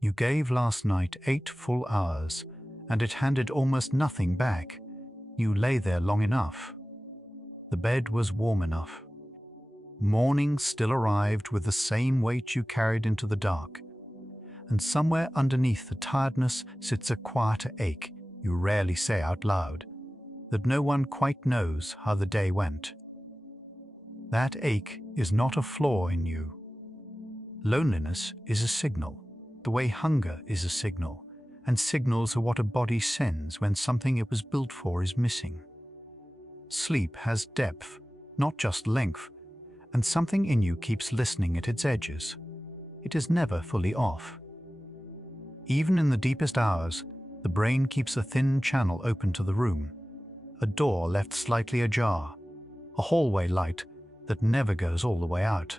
You gave last night 8 full hours, and it handed almost nothing back. You lay there long enough. The bed was warm enough. Morning still arrived with the same weight you carried into the dark. And somewhere underneath the tiredness sits a quieter ache you rarely say out loud, that no one quite knows how the day went. That ache is not a flaw in you. Loneliness is a signal, the way hunger is a signal, and signals are what a body sends when something it was built for is missing. Sleep has depth, not just length, and something in you keeps listening at its edges. It is never fully off. Even in the deepest hours, the brain keeps a thin channel open to the room, a door left slightly ajar, a hallway light that never goes all the way out.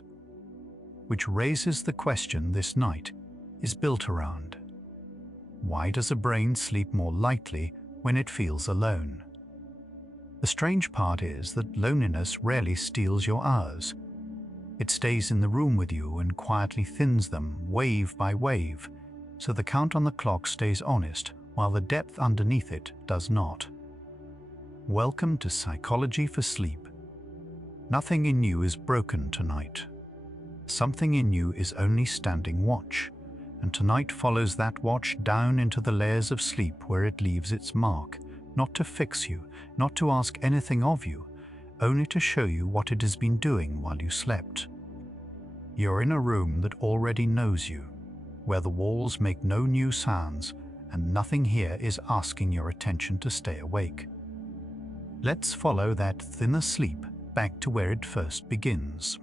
Which raises the question this night is built around. Why does a brain sleep more lightly when it feels alone? The strange part is that loneliness rarely steals your hours. It stays in the room with you and quietly thins them wave by wave, so the count on the clock stays honest while the depth underneath it does not. Welcome to Psychology for Sleep. Nothing in you is broken tonight. Something in you is only standing watch, and tonight follows that watch down into the layers of sleep where it leaves its mark, not to fix you, not to ask anything of you, only to show you what it has been doing while you slept. You're in a room that already knows you, where the walls make no new sounds and nothing here is asking your attention to stay awake. Let's follow that thinner sleep back to where it first begins.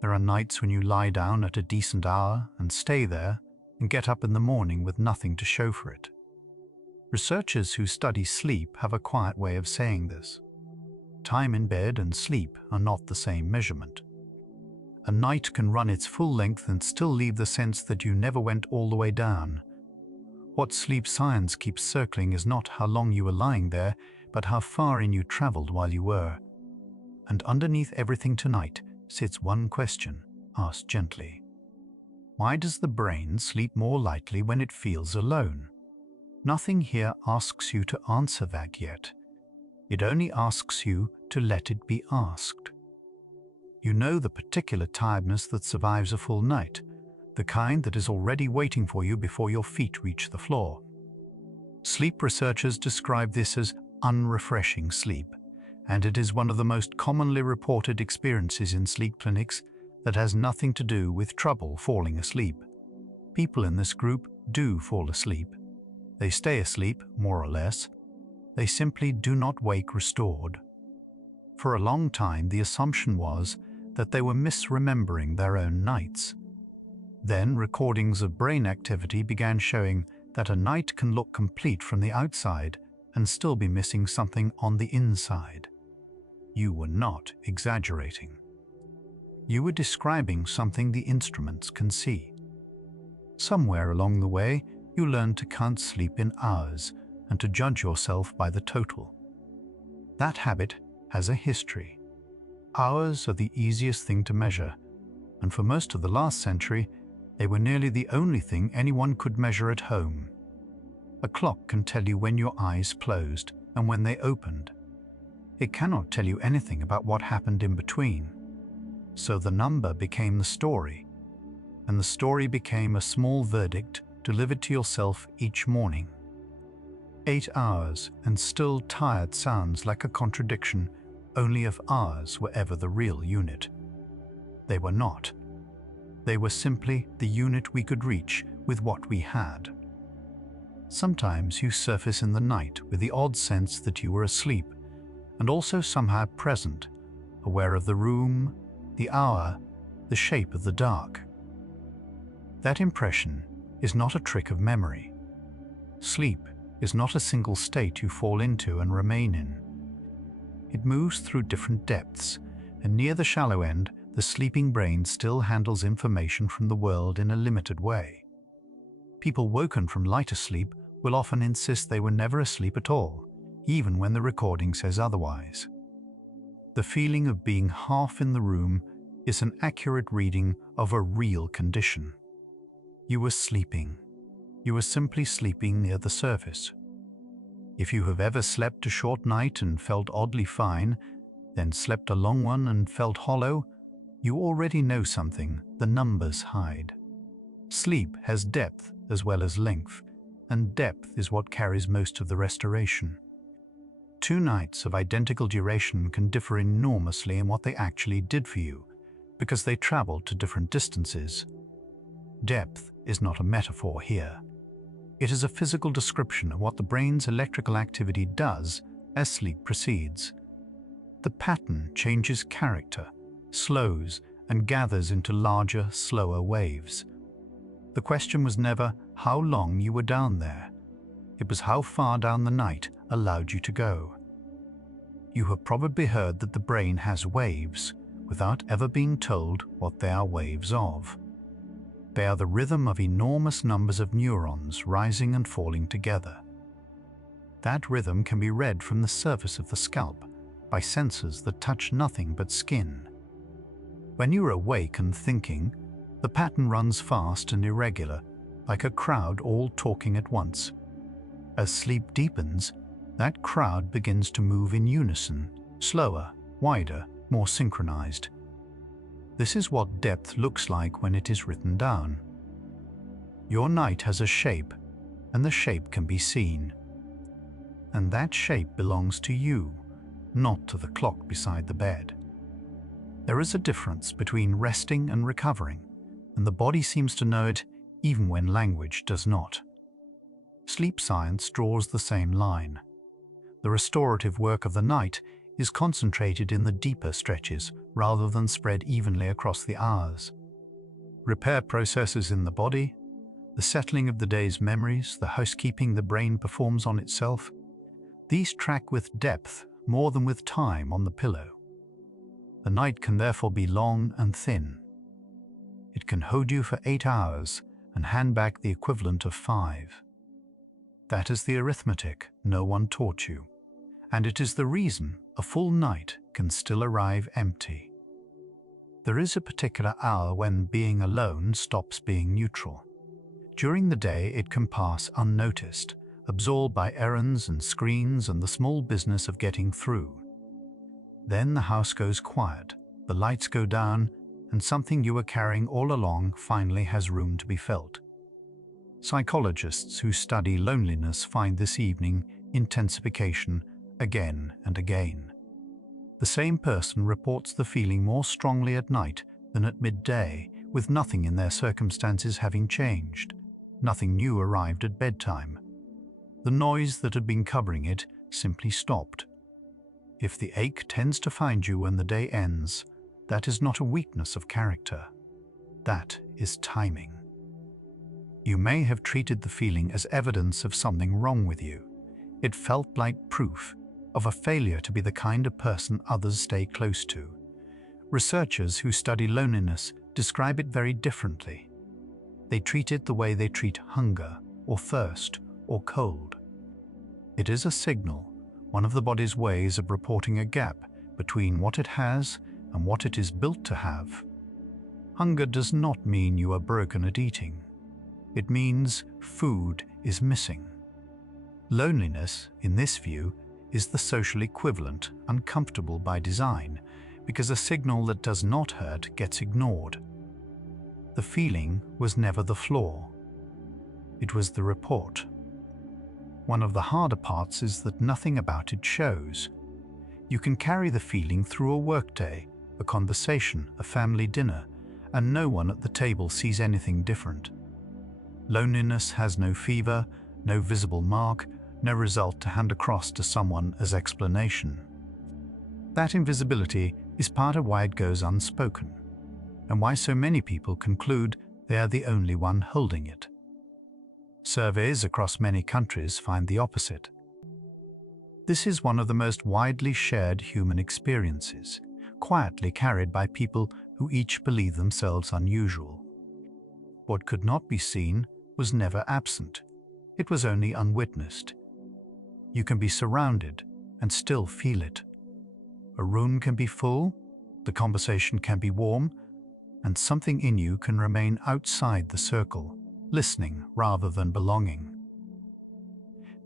There are nights when you lie down at a decent hour and stay there and get up in the morning with nothing to show for it. Researchers who study sleep have a quiet way of saying this. Time in bed and sleep are not the same measurement. A night can run its full length and still leave the sense that you never went all the way down. What sleep science keeps circling is not how long you were lying there, but how far in you traveled while you were. And underneath everything tonight sits one question, asked gently. Why does the brain sleep more lightly when it feels alone? Nothing here asks you to answer that yet. It only asks you to let it be asked. You know the particular tiredness that survives a full night, the kind that is already waiting for you before your feet reach the floor. Sleep researchers describe this as unrefreshing sleep, and it is one of the most commonly reported experiences in sleep clinics that has nothing to do with trouble falling asleep. People in this group do fall asleep. They stay asleep, more or less. They simply do not wake restored. For a long time, the assumption was that they were misremembering their own nights. Then recordings of brain activity began showing that a night can look complete from the outside and still be missing something on the inside. You were not exaggerating. You were describing something the instruments can see. Somewhere along the way, you learned to count sleep in hours and to judge yourself by the total. That habit has a history. Hours are the easiest thing to measure, and for most of the last century, they were nearly the only thing anyone could measure at home. A clock can tell you when your eyes closed and when they opened. It cannot tell you anything about what happened in between. So the number became the story, and the story became a small verdict delivered to yourself each morning. 8 hours and still tired sounds like a contradiction, only if hours were ever the real unit. They were not. They were simply the unit we could reach with what we had. Sometimes you surface in the night with the odd sense that you were asleep, and also somehow present, aware of the room, the hour, the shape of the dark. That impression is not a trick of memory. Sleep is not a single state you fall into and remain in. It moves through different depths, and near the shallow end, the sleeping brain still handles information from the world in a limited way. People woken from lighter sleep will often insist they were never asleep at all, even when the recording says otherwise. The feeling of being half in the room is an accurate reading of a real condition. You were sleeping. You were simply sleeping near the surface. If you have ever slept a short night and felt oddly fine, then slept a long one and felt hollow, you already know something the numbers hide. Sleep has depth as well as length, and depth is what carries most of the restoration. 2 nights of identical duration can differ enormously in what they actually did for you, because they traveled to different distances. Depth is not a metaphor here. It is a physical description of what the brain's electrical activity does as sleep proceeds. The pattern changes character, slows, and gathers into larger, slower waves. The question was never how long you were down there. It was how far down the night allowed you to go. You have probably heard that the brain has waves without ever being told what they are waves of. They are the rhythm of enormous numbers of neurons rising and falling together. That rhythm can be read from the surface of the scalp by sensors that touch nothing but skin. When you are awake and thinking, the pattern runs fast and irregular, like a crowd all talking at once. As sleep deepens, that crowd begins to move in unison, slower, wider, more synchronized. This is what depth looks like when it is written down. Your night has a shape, and the shape can be seen. And that shape belongs to you, not to the clock beside the bed. There is a difference between resting and recovering, and the body seems to know it even when language does not. Sleep science draws the same line. The restorative work of the night is concentrated in the deeper stretches rather than spread evenly across the hours. Repair processes in the body, the settling of the day's memories, the housekeeping the brain performs on itself, these track with depth more than with time on the pillow. The night can therefore be long and thin. It can hold you for 8 hours and hand back the equivalent of 5. That is the arithmetic no one taught you, and it is the reason a full night can still arrive empty. There is a particular hour when being alone stops being neutral. During the day it can pass unnoticed, absorbed by errands and screens and the small business of getting through. Then the house goes quiet, the lights go down, and something you were carrying all along finally has room to be felt. Psychologists who study loneliness find this evening intensification again and again. The same person reports the feeling more strongly at night than at midday, with nothing in their circumstances having changed. Nothing new arrived at bedtime. The noise that had been covering it simply stopped. If the ache tends to find you when the day ends, that is not a weakness of character. That is timing. You may have treated the feeling as evidence of something wrong with you. It felt like proof of a failure to be the kind of person others stay close to. Researchers who study loneliness describe it very differently. They treat it the way they treat hunger, or thirst, or cold. It is a signal, one of the body's ways of reporting a gap between what it has and what it is built to have. Hunger does not mean you are broken at eating. It means food is missing. Loneliness, in this view, is the social equivalent, uncomfortable by design, because a signal that does not hurt gets ignored. The feeling was never the flaw. It was the report. One of the harder parts is that nothing about it shows. You can carry the feeling through a workday, a conversation, a family dinner, and no one at the table sees anything different. Loneliness has no fever, no visible mark, no result to hand across to someone as explanation. That invisibility is part of why it goes unspoken, and why so many people conclude they are the only one holding it. Surveys across many countries find the opposite. This is one of the most widely shared human experiences, quietly carried by people who each believe themselves unusual. What could not be seen was never absent. It was only unwitnessed. You can be surrounded and still feel it. A room can be full, the conversation can be warm, and something in you can remain outside the circle. listening rather than belonging.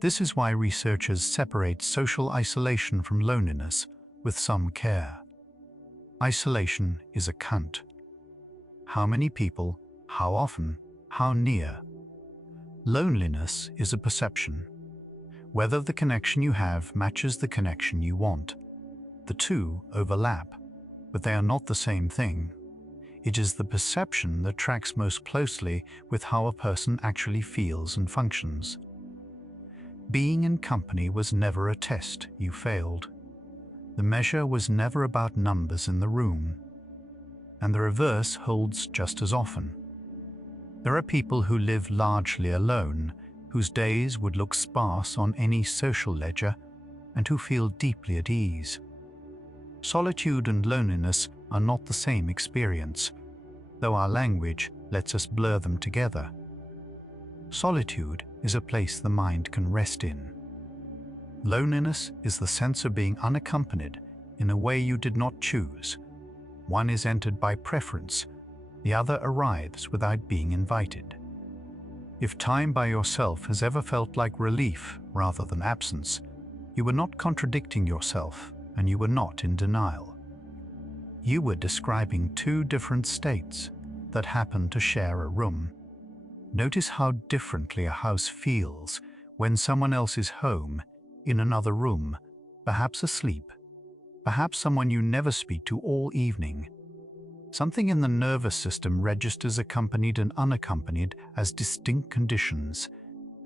This is why researchers separate social isolation from loneliness with some care. Isolation is a count. How many people, how often, how near. Loneliness is a perception. Whether the connection you have matches the connection you want. The two overlap, but they are not the same thing. It is the perception that tracks most closely with how a person actually feels and functions. Being in company was never a test you failed. The measure was never about numbers in the room. And the reverse holds just as often. There are people who live largely alone, whose days would look sparse on any social ledger, and who feel deeply at ease. Solitude and loneliness are not the same experience, though our language lets us blur them together. Solitude is a place the mind can rest in. Loneliness is the sense of being unaccompanied in a way you did not choose. One is entered by preference, the other arrives without being invited. If time by yourself has ever felt like relief rather than absence, you were not contradicting yourself and you were not in denial. You were describing two different states that happen to share a room. Notice how differently a house feels when someone else is home, in another room, perhaps asleep, perhaps someone you never speak to all evening. Something in the nervous system registers accompanied and unaccompanied as distinct conditions,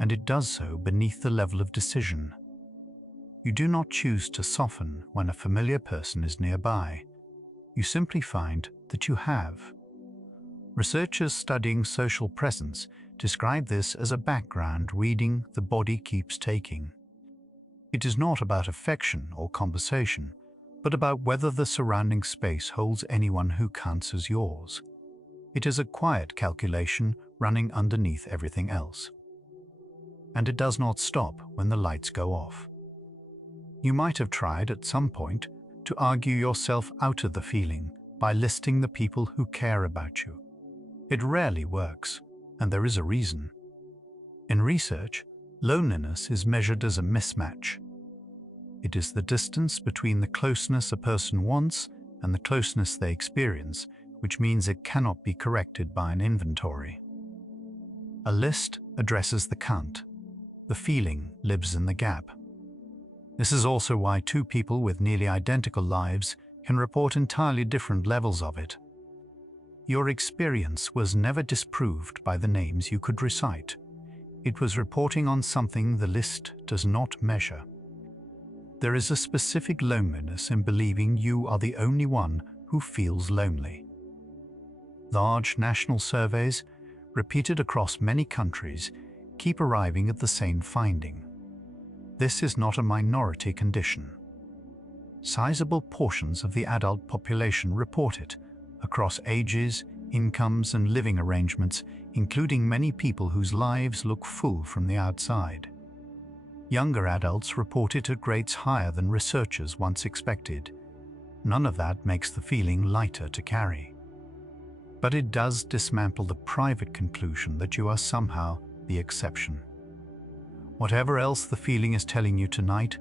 and it does so beneath the level of decision. You do not choose to soften when a familiar person is nearby. You simply find that you have. Researchers studying social presence describe this as a background reading the body keeps taking. It is not about affection or conversation, but about whether the surrounding space holds anyone who counts as yours. It is a quiet calculation running underneath everything else. And it does not stop when the lights go off. You might have tried at some point to argue yourself out of the feeling by listing the people who care about you. It rarely works, and there is a reason. In research, loneliness is measured as a mismatch. It is the distance between the closeness a person wants and the closeness they experience, which means it cannot be corrected by an inventory. A list addresses the count. The feeling lives in the gap. This is also why two people with nearly identical lives can report entirely different levels of it. Your experience was never disproved by the names you could recite. It was reporting on something the list does not measure. There is a specific loneliness in believing you are the only one who feels lonely. Large national surveys, repeated across many countries, keep arriving at the same finding. This is not a minority condition. Sizable portions of the adult population report it, across ages, incomes, and living arrangements, including many people whose lives look full from the outside. Younger adults report it at rates higher than researchers once expected. None of that makes the feeling lighter to carry. But it does dismantle the private conclusion that you are somehow the exception. Whatever else the feeling is telling you tonight,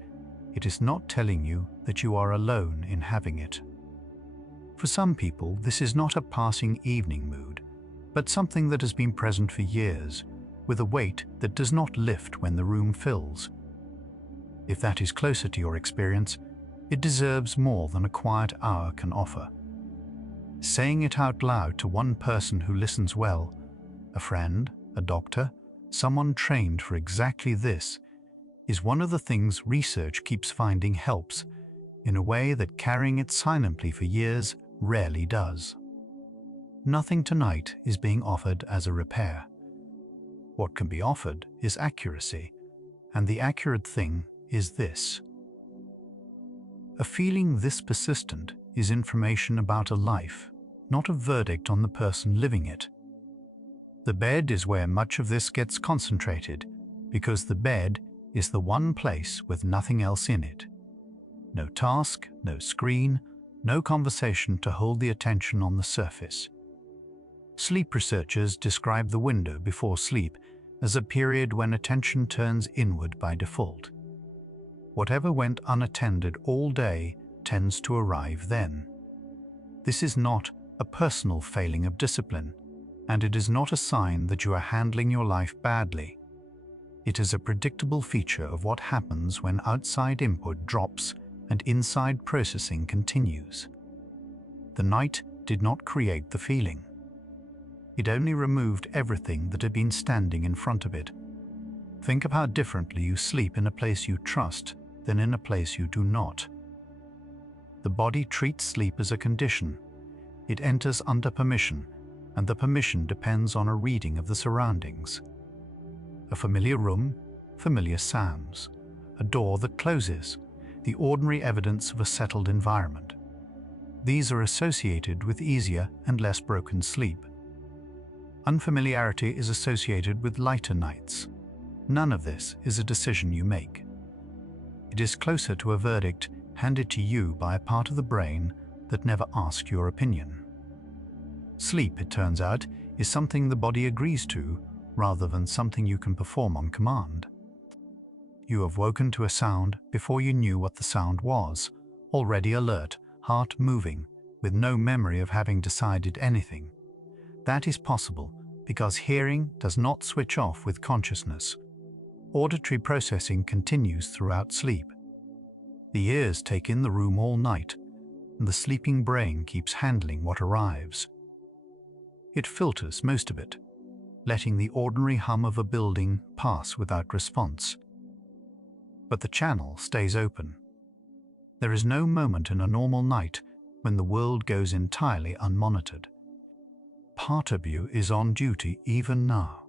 it is not telling you that you are alone in having it. For some people, this is not a passing evening mood, but something that has been present for years, with a weight that does not lift when the room fills. If that is closer to your experience, it deserves more than a quiet hour can offer. Saying it out loud to one person who listens well, a friend, a doctor, someone trained for exactly this, is one of the things research keeps finding helps, in a way that carrying it silently for years rarely does. Nothing tonight is being offered as a repair. What can be offered is accuracy, and the accurate thing is this. A feeling this persistent is information about a life, not a verdict on the person living it. The bed is where much of this gets concentrated, because the bed is the one place with nothing else in it. No task, no screen, no conversation to hold the attention on the surface. Sleep researchers describe the window before sleep as a period when attention turns inward by default. Whatever went unattended all day tends to arrive then. This is not a personal failing of discipline, and it is not a sign that you are handling your life badly. It is a predictable feature of what happens when outside input drops and inside processing continues. The night did not create the feeling. It only removed everything that had been standing in front of it. Think of how differently you sleep in a place you trust than in a place you do not. The body treats sleep as a condition. It enters under permission, and the permission depends on a reading of the surroundings. A familiar room, familiar sounds, a door that closes, the ordinary evidence of a settled environment. These are associated with easier and less broken sleep. Unfamiliarity is associated with lighter nights. None of this is a decision you make. It is closer to a verdict handed to you by a part of the brain that never asked your opinion. Sleep, it turns out, is something the body agrees to rather than something you can perform on command. You have woken to a sound before you knew what the sound was, already alert, heart moving, with no memory of having decided anything. That is possible because hearing does not switch off with consciousness. Auditory processing continues throughout sleep. The ears take in the room all night, and the sleeping brain keeps handling what arrives. It filters most of it, letting the ordinary hum of a building pass without response. But the channel stays open. There is no moment in a normal night when the world goes entirely unmonitored. Part of you is on duty even now,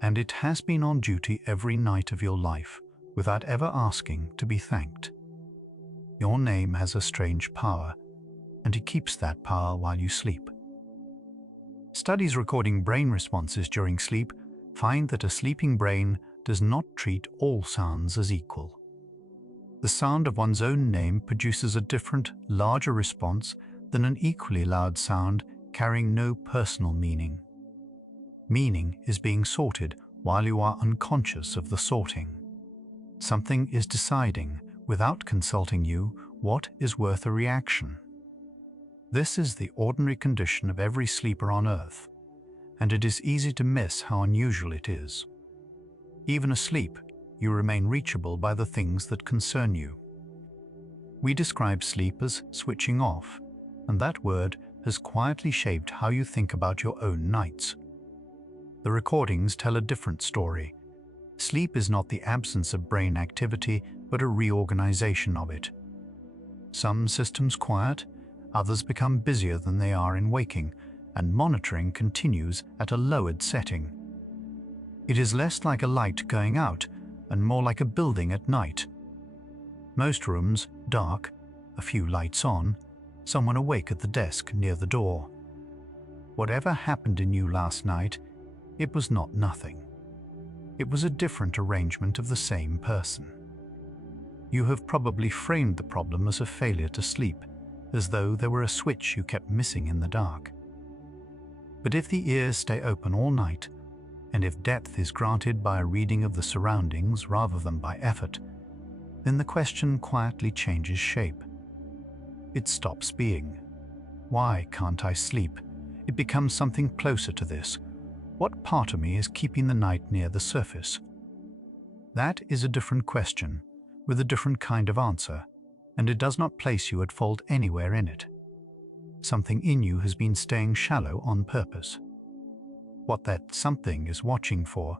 and it has been on duty every night of your life without ever asking to be thanked. Your name has a strange power, and it keeps that power while you sleep. Studies recording brain responses during sleep find that a sleeping brain does not treat all sounds as equal. The sound of one's own name produces a different, larger response than an equally loud sound carrying no personal meaning. Meaning is being sorted while you are unconscious of the sorting. Something is deciding, without consulting you, what is worth a reaction. This is the ordinary condition of every sleeper on Earth, and it is easy to miss how unusual it is. Even asleep, you remain reachable by the things that concern you. We describe sleep as switching off, and that word has quietly shaped how you think about your own nights. The recordings tell a different story. Sleep is not the absence of brain activity, but a reorganization of it. Some systems quiet, others become busier than they are in waking, and monitoring continues at a lowered setting. It is less like a light going out and more like a building at night. Most rooms dark, a few lights on, someone awake at the desk near the door. Whatever happened in you last night, it was not nothing. It was a different arrangement of the same person. You have probably framed the problem as a failure to sleep, as though there were a switch you kept missing in the dark. But if the ears stay open all night, and if depth is granted by a reading of the surroundings rather than by effort, then the question quietly changes shape. It stops being, "Why can't I sleep?" It becomes something closer to this. What part of me is keeping the night near the surface? That is a different question, with a different kind of answer, and it does not place you at fault anywhere in it. Something in you has been staying shallow on purpose. What that something is watching for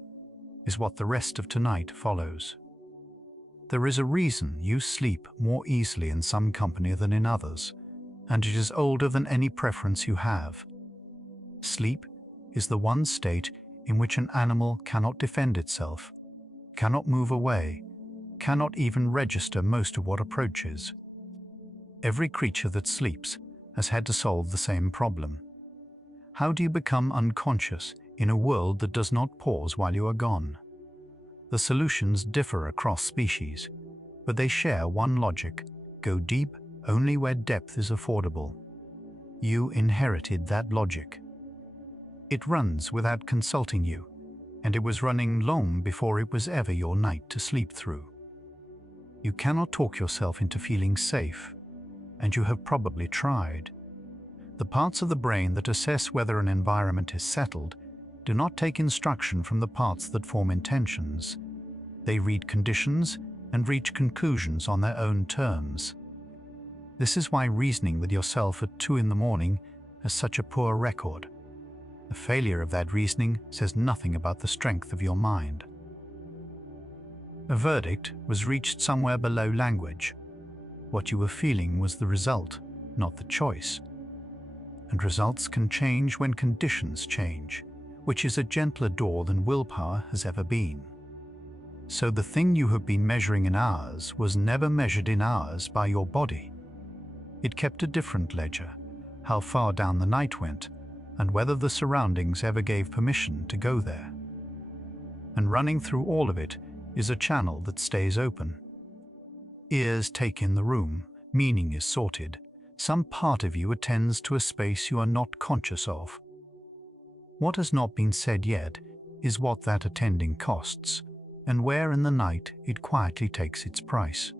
is what the rest of tonight follows. There is a reason you sleep more easily in some company than in others, and it is older than any preference you have. Sleep is the one state in which an animal cannot defend itself, cannot move away, cannot even register most of what approaches. Every creature that sleeps has had to solve the same problem. How do you become unconscious in a world that does not pause while you are gone? The solutions differ across species, but they share one logic: go deep only where depth is affordable. You inherited that logic. It runs without consulting you, and it was running long before it was ever your night to sleep through. You cannot talk yourself into feeling safe, and you have probably tried. The parts of the brain that assess whether an environment is settled do not take instruction from the parts that form intentions. They read conditions and reach conclusions on their own terms. This is why reasoning with yourself at 2 in the morning has such a poor record. The failure of that reasoning says nothing about the strength of your mind. A verdict was reached somewhere below language. What you were feeling was the result, not the choice. And results can change when conditions change, which is a gentler door than willpower has ever been. So the thing you have been measuring in hours was never measured in hours by your body. It kept a different ledger, how far down the night went, and whether the surroundings ever gave permission to go there. And running through all of it is a channel that stays open. Ears take in the room, meaning is sorted. Some part of you attends to a space you are not conscious of. What has not been said yet is what that attending costs, and where in the night it quietly takes its price.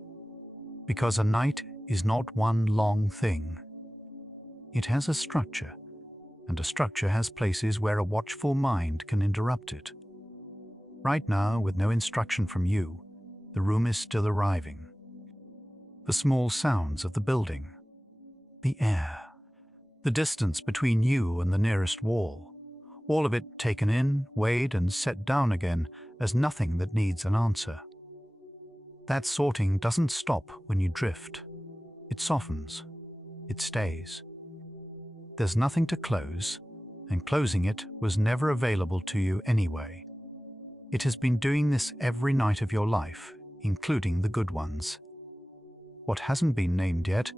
Because a night is not one long thing. It has a structure, and a structure has places where a watchful mind can interrupt it. Right now, with no instruction from you, the room is still arriving. The small sounds of the building, the air, the distance between you and the nearest wall, all of it taken in, weighed and set down again as nothing that needs an answer. That sorting doesn't stop when you drift. It softens. It stays. There's nothing to close, and closing it was never available to you anyway. It has been doing this every night of your life, including the good ones. What hasn't been named yet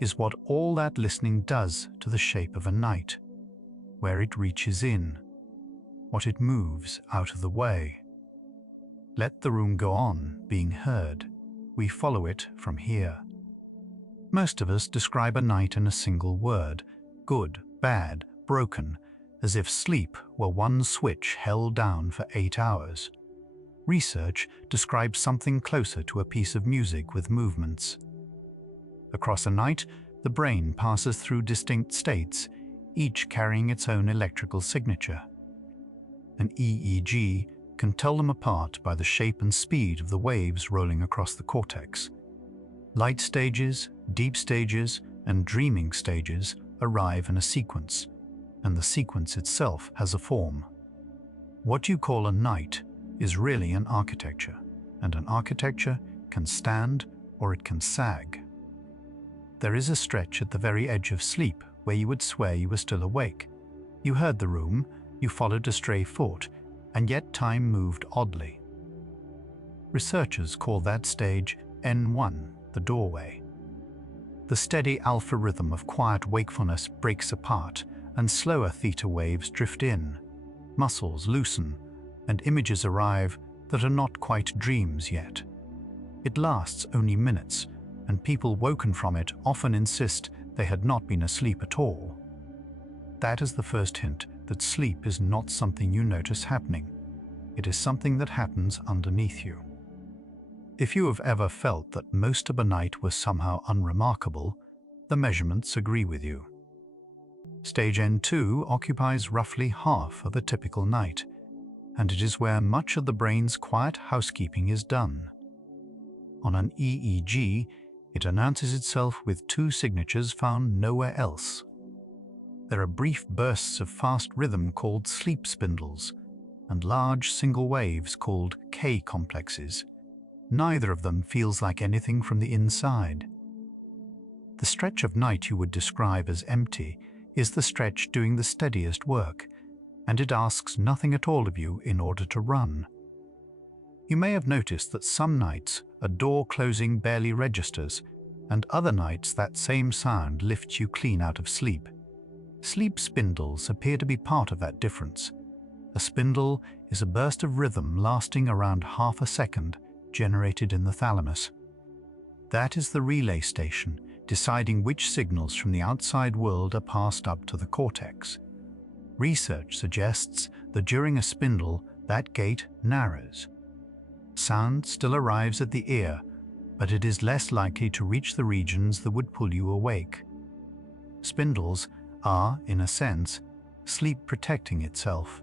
is what all that listening does to the shape of a night, where it reaches in, what it moves out of the way. Let the room go on being heard. We follow it from here. Most of us describe a night in a single word: good, bad, broken, as if sleep were one switch held down for 8 hours. Research describes something closer to a piece of music with movements. Across a night, the brain passes through distinct states, each carrying its own electrical signature. An EEG can tell them apart by the shape and speed of the waves rolling across the cortex. Light stages, deep stages, and dreaming stages arrive in a sequence, and the sequence itself has a form. What you call a night is really an architecture, and an architecture can stand or it can sag. There is a stretch at the very edge of sleep where you would swear you were still awake. You heard the room, you followed a stray foot, and yet time moved oddly. Researchers call that stage N1, the doorway. The steady alpha rhythm of quiet wakefulness breaks apart, and slower theta waves drift in. Muscles loosen, and images arrive that are not quite dreams yet. It lasts only minutes, and people woken from it often insist they had not been asleep at all. That is the first hint that sleep is not something you notice happening. It is something that happens underneath you. If you have ever felt that most of a night was somehow unremarkable, the measurements agree with you. Stage N2 occupies roughly half of a typical night, and it is where much of the brain's quiet housekeeping is done. On an EEG, it announces itself with 2 signatures found nowhere else. There are brief bursts of fast rhythm called sleep spindles, and large single waves called K-complexes. Neither of them feels like anything from the inside. The stretch of night you would describe as empty is the stretch doing the steadiest work, and it asks nothing at all of you in order to run. You may have noticed that some nights a door closing barely registers, and other nights that same sound lifts you clean out of sleep. Sleep spindles appear to be part of that difference. A spindle is a burst of rhythm lasting around half a second, generated in the thalamus. That is the relay station, deciding which signals from the outside world are passed up to the cortex. Research suggests that during a spindle, that gate narrows. Sound still arrives at the ear, but it is less likely to reach the regions that would pull you awake. Spindles are, in a sense, sleep protecting itself.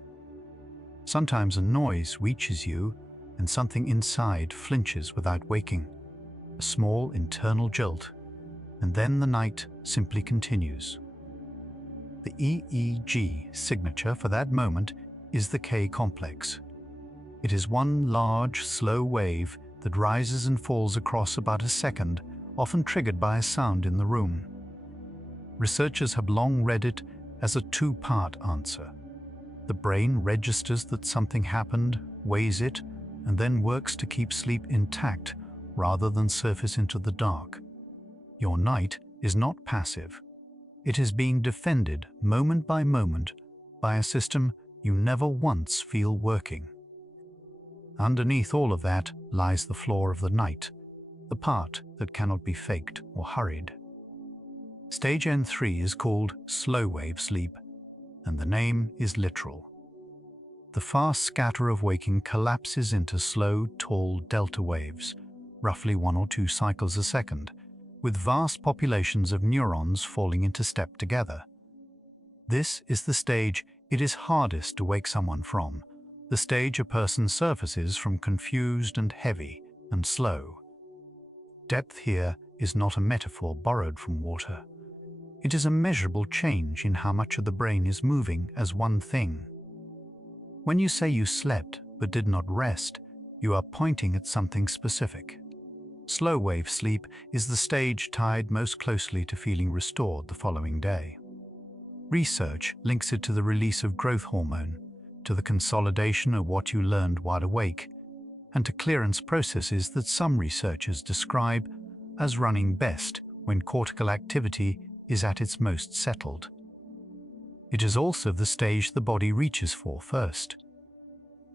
Sometimes a noise reaches you and something inside flinches without waking, a small internal jolt, and then the night simply continues. The EEG signature for that moment is the K complex. It is one large, slow wave that rises and falls across about a second, often triggered by a sound in the room. Researchers have long read it as a two-part answer. The brain registers that something happened, weighs it, and then works to keep sleep intact rather than surface into the dark. Your night is not passive. It is being defended moment by moment by a system you never once feel working. Underneath all of that lies the floor of the night, the part that cannot be faked or hurried. Stage N3 is called slow wave sleep, and the name is literal. The fast scatter of waking collapses into slow, tall delta waves, roughly 1 or 2 cycles a second, with vast populations of neurons falling into step together. This is the stage it is hardest to wake someone from, the stage a person surfaces from confused and heavy and slow. Depth here is not a metaphor borrowed from water. It is a measurable change in how much of the brain is moving as one thing. When you say you slept but did not rest, you are pointing at something specific. Slow wave sleep is the stage tied most closely to feeling restored the following day. Research links it to the release of growth hormone, to the consolidation of what you learned while awake, and to clearance processes that some researchers describe as running best when cortical activity is at its most settled. It is also the stage the body reaches for first.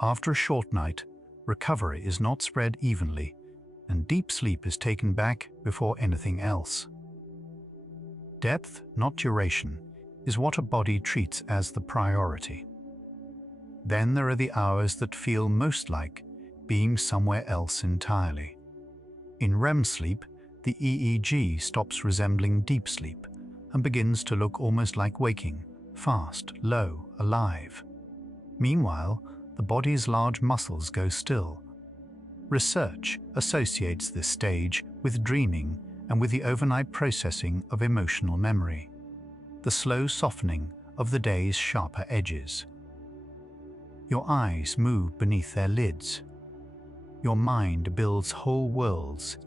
After a short night, recovery is not spread evenly, and deep sleep is taken back before anything else. Depth, not duration, is what a body treats as the priority. Then there are the hours that feel most like being somewhere else entirely. In REM sleep, the EEG stops resembling deep sleep and begins to look almost like waking, fast, low, alive. Meanwhile, the body's large muscles go still. Research associates this stage with dreaming and with the overnight processing of emotional memory, the slow softening of the day's sharper edges. Your eyes move beneath their lids. Your mind builds whole worlds,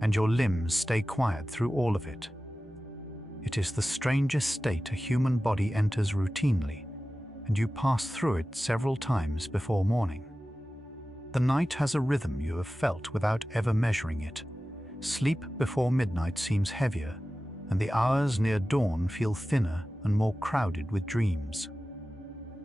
and your limbs stay quiet through all of it. It is the strangest state a human body enters routinely, and you pass through it several times before morning. The night has a rhythm you have felt without ever measuring it. Sleep before midnight seems heavier, and the hours near dawn feel thinner and more crowded with dreams.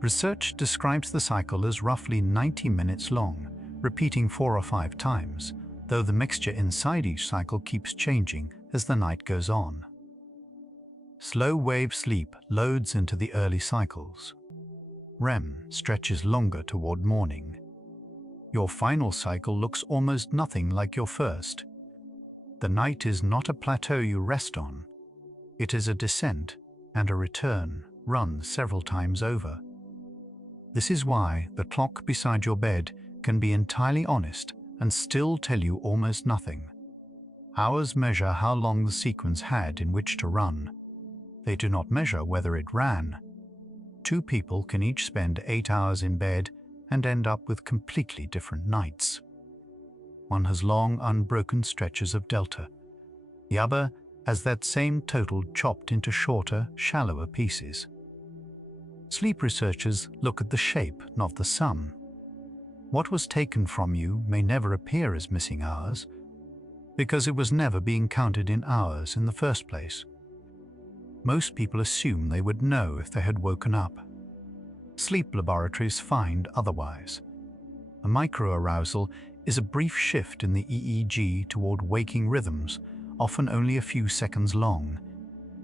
Research describes the cycle as roughly 90 minutes long, repeating 4 or 5 times, though the mixture inside each cycle keeps changing as the night goes on. Slow wave sleep loads into the early cycles. REM stretches longer toward morning. Your final cycle looks almost nothing like your first. The night is not a plateau you rest on. It is a descent and a return run several times over. This is why the clock beside your bed can be entirely honest and still tell you almost nothing. Hours measure how long the sequence had in which to run. They do not measure whether it ran. 2 people can each spend 8 hours in bed and end up with completely different nights. One has long, unbroken stretches of delta. The other has that same total chopped into shorter, shallower pieces. Sleep researchers look at the shape, not the sum. What was taken from you may never appear as missing hours, because it was never being counted in hours in the first place. Most people assume they would know if they had woken up. Sleep laboratories find otherwise. A micro-arousal is a brief shift in the EEG toward waking rhythms, often only a few seconds long.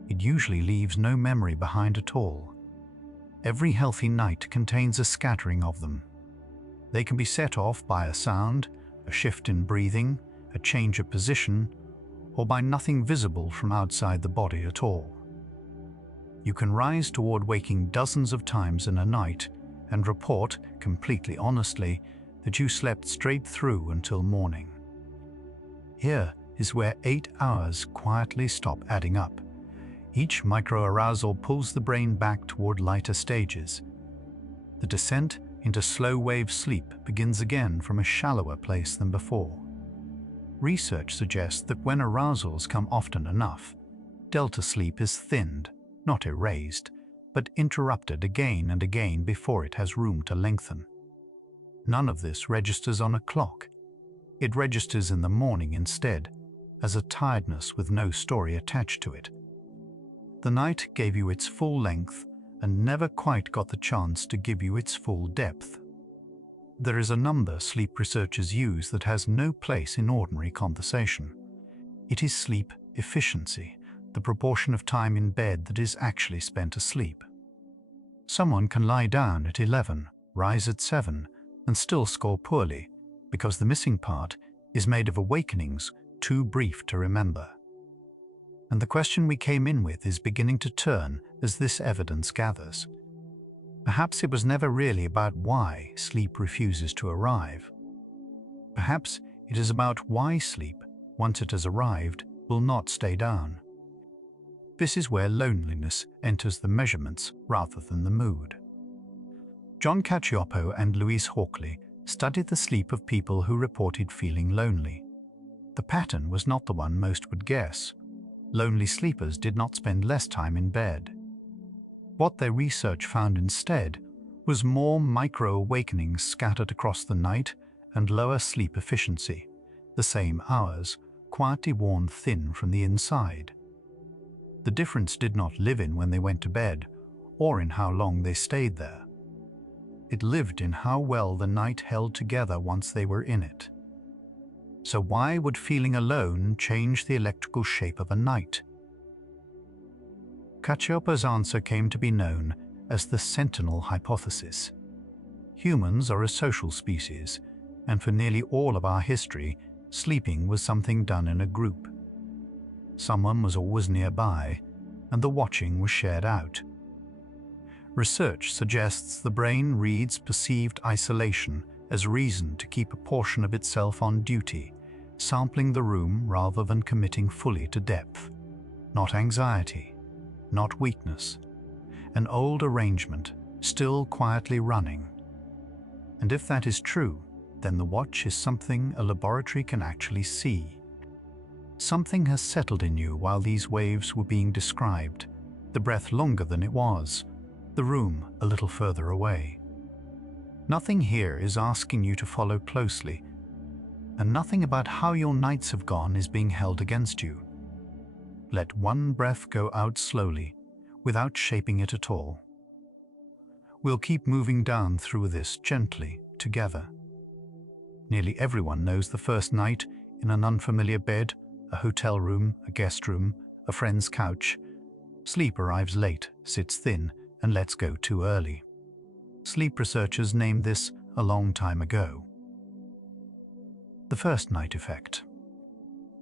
It usually leaves no memory behind at all. Every healthy night contains a scattering of them. They can be set off by a sound, a shift in breathing, a change of position, or by nothing visible from outside the body at all. You can rise toward waking dozens of times in a night and report, completely honestly, that you slept straight through until morning. Here is where 8 hours quietly stop adding up. Each micro-arousal pulls the brain back toward lighter stages. The descent into slow-wave sleep begins again from a shallower place than before. Research suggests that when arousals come often enough, delta sleep is thinned, not erased, but interrupted again and again before it has room to lengthen. None of this registers on a clock. It registers in the morning instead, as a tiredness with no story attached to it. The night gave you its full length and never quite got the chance to give you its full depth. There is a number sleep researchers use that has no place in ordinary conversation. It is sleep efficiency, the proportion of time in bed that is actually spent asleep. Someone can lie down at 11, rise at 7, and still score poorly, because the missing part is made of awakenings too brief to remember. And the question we came in with is beginning to turn as this evidence gathers. Perhaps it was never really about why sleep refuses to arrive. Perhaps it is about why sleep, once it has arrived, will not stay down. This is where loneliness enters the measurements rather than the mood. John Cacioppo and Louise Hawkley studied the sleep of people who reported feeling lonely. The pattern was not the one most would guess. Lonely sleepers did not spend less time in bed. What their research found instead was more micro-awakenings scattered across the night and lower sleep efficiency, the same hours, quietly worn thin from the inside. The difference did not live in when they went to bed, or in how long they stayed there. It lived in how well the night held together once they were in it. So why would feeling alone change the electrical shape of a night? Cacioppo's answer came to be known as the sentinel hypothesis. Humans are a social species, and for nearly all of our history, sleeping was something done in a group. Someone was always nearby, and the watching was shared out. Research suggests the brain reads perceived isolation as reason to keep a portion of itself on duty, sampling the room rather than committing fully to depth. Not anxiety, not weakness. An old arrangement, still quietly running. And if that is true, then the watch is something a laboratory can actually see. Something has settled in you while these waves were being described, the breath longer than it was, the room a little further away. Nothing here is asking you to follow closely, and nothing about how your nights have gone is being held against you. Let one breath go out slowly, without shaping it at all. We'll keep moving down through this gently, together. Nearly everyone knows the first night in an unfamiliar bed, a hotel room, a guest room, a friend's couch. Sleep arrives late, sits thin, and lets go too early. Sleep researchers named this a long time ago. The first night effect.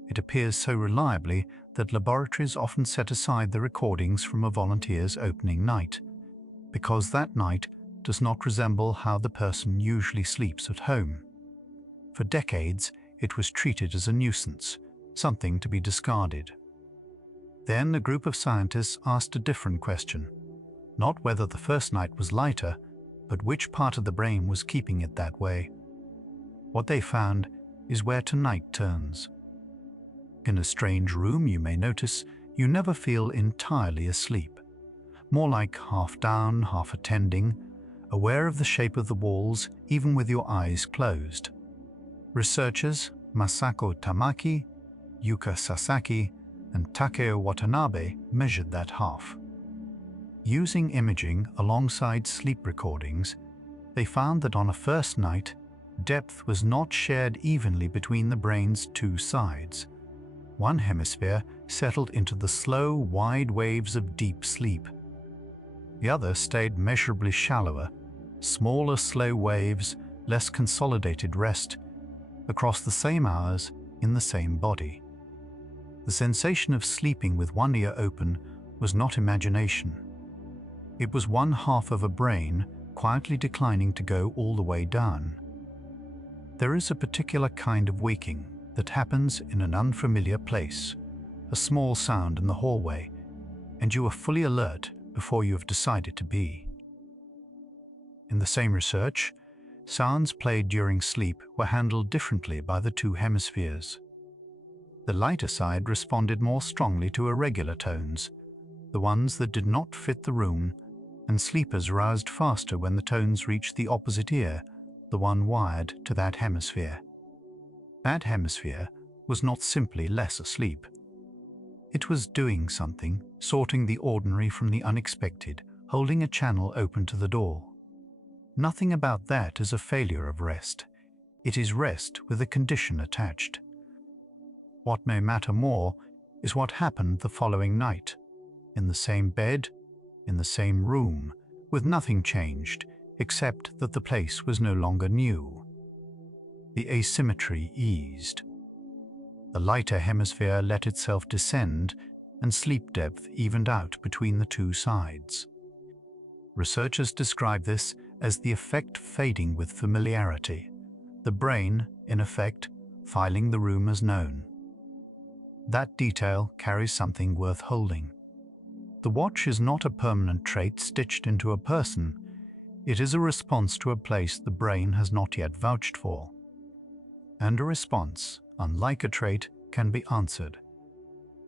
It appears so reliably that laboratories often set aside the recordings from a volunteer's opening night, because that night does not resemble how the person usually sleeps at home. For decades, it was treated as a nuisance, something to be discarded. Then a group of scientists asked a different question, not whether the first night was lighter, but which part of the brain was keeping it that way. What they found is where tonight turns. In a strange room, you may notice, you never feel entirely asleep. More like half down, half attending, aware of the shape of the walls even with your eyes closed. Researchers Masako Tamaki, Yuka Sasaki, and Takeo Watanabe measured that half. Using imaging alongside sleep recordings, they found that on a first night, depth was not shared evenly between the brain's two sides. One hemisphere settled into the slow, wide waves of deep sleep. The other stayed measurably shallower, smaller slow waves, less consolidated rest, across the same hours in the same body. The sensation of sleeping with one ear open was not imagination. It was one half of a brain quietly declining to go all the way down. There is a particular kind of waking that happens in an unfamiliar place, a small sound in the hallway, and you are fully alert before you have decided to be. In the same research, sounds played during sleep were handled differently by the two hemispheres. The lighter side responded more strongly to irregular tones, the ones that did not fit the room, and sleepers roused faster when the tones reached the opposite ear, the one wired to that hemisphere. That hemisphere was not simply less asleep. It was doing something, sorting the ordinary from the unexpected, holding a channel open to the door. Nothing about that is a failure of rest. It is rest with a condition attached. What may matter more is what happened the following night, in the same bed, in the same room, with nothing changed, except that the place was no longer new. The asymmetry eased. The lighter hemisphere let itself descend, and sleep depth evened out between the two sides. Researchers describe this as the effect fading with familiarity, the brain, in effect, filing the room as known. That detail carries something worth holding. The watch is not a permanent trait stitched into a person. It is a response to a place the brain has not yet vouched for. And a response, unlike a trait, can be answered.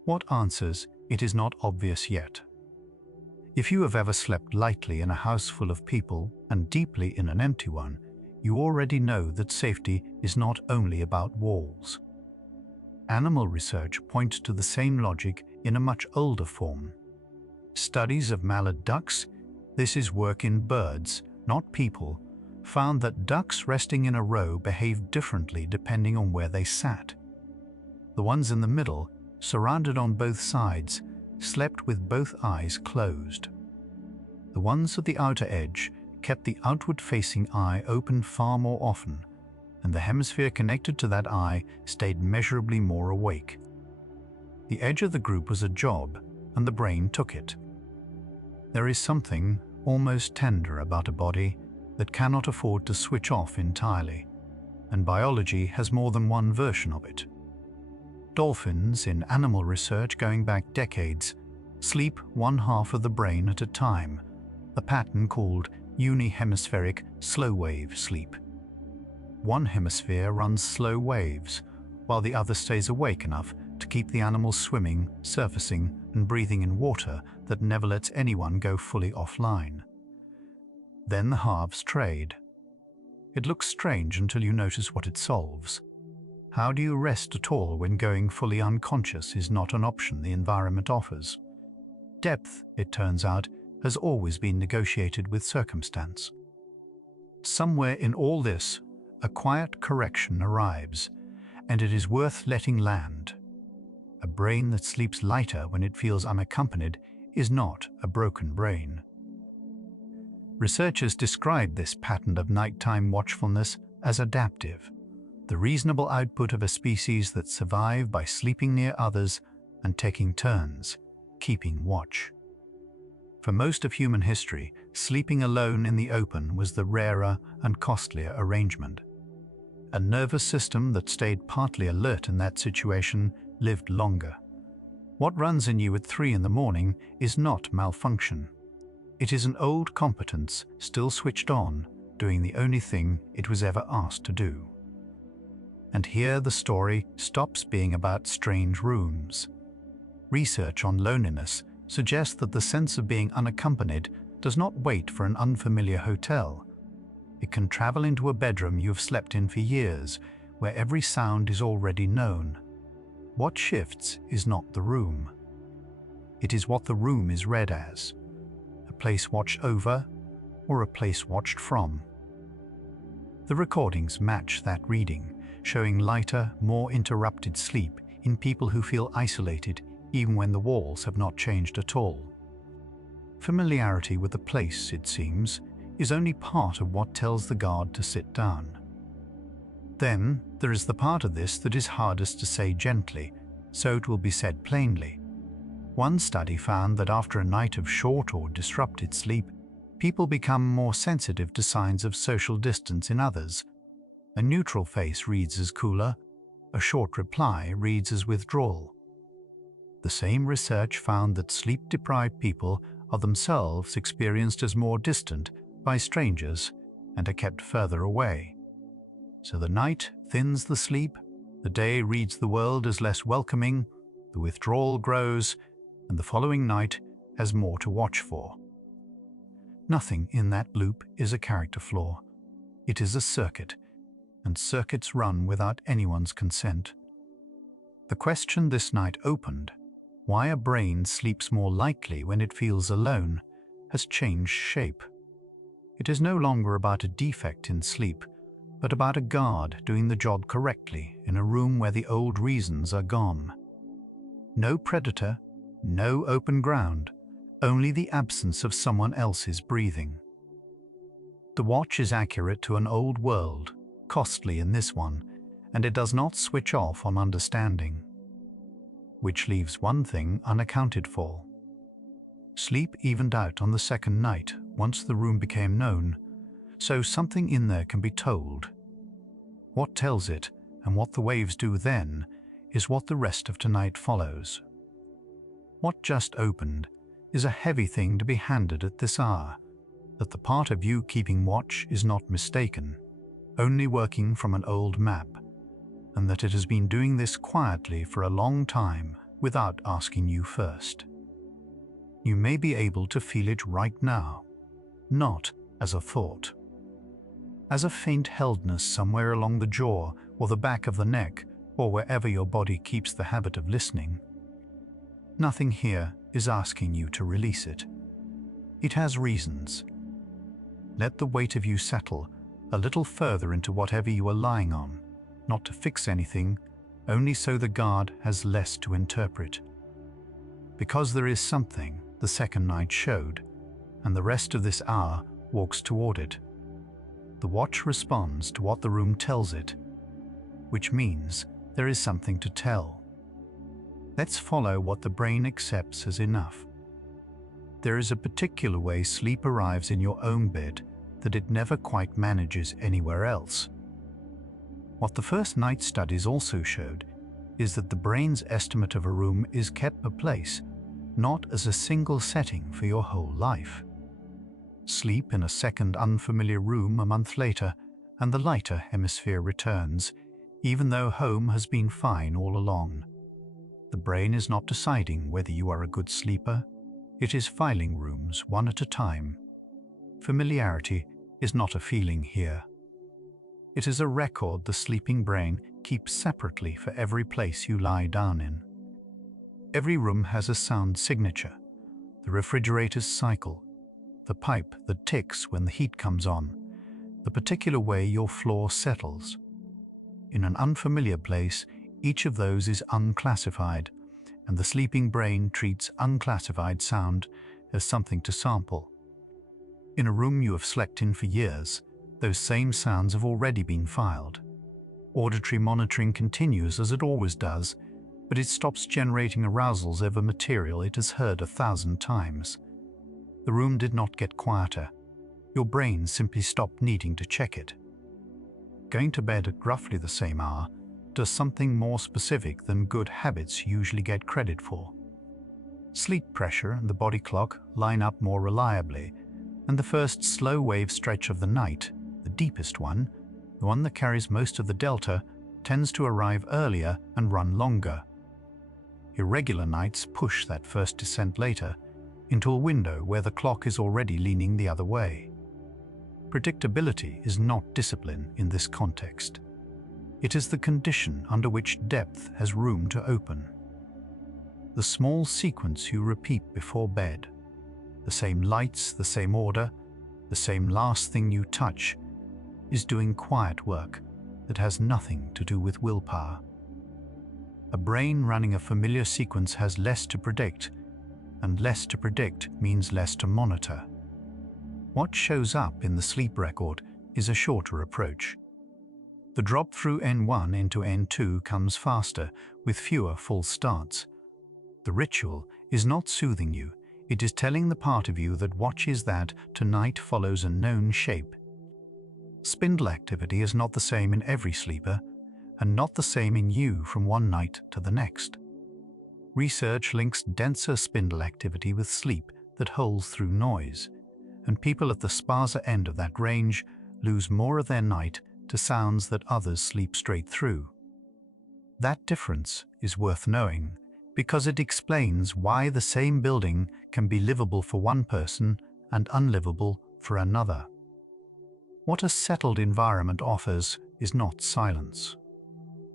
What answers, it is not obvious yet. If you have ever slept lightly in a house full of people and deeply in an empty one, you already know that safety is not only about walls. Animal research points to the same logic in a much older form. Studies of mallard ducks, this is work in birds, not people, found that ducks resting in a row behaved differently depending on where they sat. The ones in the middle, surrounded on both sides, slept with both eyes closed. The ones at the outer edge kept the outward-facing eye open far more often, and the hemisphere connected to that eye stayed measurably more awake. The edge of the group was a job, and the brain took it. There is something almost tender about a body that cannot afford to switch off entirely, and biology has more than one version of it. Dolphins, in animal research going back decades, sleep one half of the brain at a time, a pattern called unihemispheric slow-wave sleep. One hemisphere runs slow waves, while the other stays awake enough to keep the animal swimming, surfacing, and breathing in water that never lets anyone go fully offline. Then the halves trade. It looks strange until you notice what it solves. How do you rest at all when going fully unconscious is not an option the environment offers? Depth, it turns out, has always been negotiated with circumstance. Somewhere in all this, a quiet correction arrives, and it is worth letting land. A brain that sleeps lighter when it feels unaccompanied is not a broken brain. Researchers describe this pattern of nighttime watchfulness as adaptive, the reasonable output of a species that survive by sleeping near others and taking turns, keeping watch. For most of human history, sleeping alone in the open was the rarer and costlier arrangement. A nervous system that stayed partly alert in that situation lived longer. What runs in you at 3 in the morning is not malfunction. It is an old competence still switched on, doing the only thing it was ever asked to do. And here the story stops being about strange rooms. Research on loneliness suggests that the sense of being unaccompanied does not wait for an unfamiliar hotel. It can travel into a bedroom you have slept in for years, where every sound is already known. What shifts is not the room. It is what the room is read as: a place watched over or a place watched from. The recordings match that reading, showing lighter, more interrupted sleep in people who feel isolated even when the walls have not changed at all. Familiarity with the place, it seems, is only part of what tells the guard to sit down. Then there is the part of this that is hardest to say gently, so it will be said plainly. One study found that after a night of short or disrupted sleep, people become more sensitive to signs of social distance in others. A neutral face reads as cooler, a short reply reads as withdrawal. The same research found that sleep-deprived people are themselves experienced as more distant by strangers and are kept further away. So the night thins the sleep, the day reads the world as less welcoming, the withdrawal grows, and the following night has more to watch for. Nothing in that loop is a character flaw. It is a circuit, and circuits run without anyone's consent. The question this night opened, why a brain sleeps more lightly when it feels alone, has changed shape. It is no longer about a defect in sleep, but about a guard doing the job correctly in a room where the old reasons are gone. No predator, no open ground, only the absence of someone else's breathing. The watch is accurate to an old world, costly in this one, and it does not switch off on understanding. Which leaves one thing unaccounted for. Sleep evened out on the second night once the room became known, so something in there can be told. What tells it and what the waves do then is what the rest of tonight follows. What just opened is a heavy thing to be handed at this hour, that the part of you keeping watch is not mistaken, only working from an old map, and that it has been doing this quietly for a long time without asking you first. You may be able to feel it right now, not as a thought. As a faint heldness somewhere along the jaw or the back of the neck or wherever your body keeps the habit of listening. Nothing here is asking you to release it. It has reasons. Let the weight of you settle a little further into whatever you are lying on, not to fix anything, only so the guard has less to interpret. Because there is something the second night showed, and the rest of this hour walks toward it. The watch responds to what the room tells it, which means there is something to tell. Let's follow what the brain accepts as enough. There is a particular way sleep arrives in your own bed that it never quite manages anywhere else. What the first night studies also showed is that the brain's estimate of a room is kept per place, not as a single setting for your whole life. Sleep in a second unfamiliar room a month later, and the lighter hemisphere returns, even though home has been fine all along. The brain is not deciding whether you are a good sleeper. It is filing rooms one at a time. Familiarity is not a feeling here. It is a record the sleeping brain keeps separately for every place you lie down in. Every room has a sound signature, the refrigerator's cycle, the pipe that ticks when the heat comes on, the particular way your floor settles. In an unfamiliar place, each of those is unclassified, and the sleeping brain treats unclassified sound as something to sample. In a room you have slept in for years, those same sounds have already been filed. Auditory monitoring continues as it always does, but it stops generating arousals over material it has heard 1,000 times. The room did not get quieter. Your brain simply stopped needing to check it. Going to bed at roughly the same hour does something more specific than good habits usually get credit for. Sleep pressure and the body clock line up more reliably, and the first slow wave stretch of the night, the deepest one, the one that carries most of the delta, tends to arrive earlier and run longer. Irregular nights push that first descent later into a window where the clock is already leaning the other way. Predictability is not discipline in this context. It is the condition under which depth has room to open. The small sequence you repeat before bed, the same lights, the same order, the same last thing you touch, is doing quiet work that has nothing to do with willpower. A brain running a familiar sequence has less to predict, and less to predict means less to monitor. What shows up in the sleep record is a shorter approach. The drop through N1 into N2 comes faster, with fewer false starts. The ritual is not soothing you, it is telling the part of you that watches that tonight follows a known shape. Spindle activity is not the same in every sleeper, and not the same in you from one night to the next. Research links denser spindle activity with sleep that holds through noise, and people at the sparser end of that range lose more of their night to sounds that others sleep straight through. That difference is worth knowing because it explains why the same building can be livable for one person and unlivable for another. What a settled environment offers is not silence.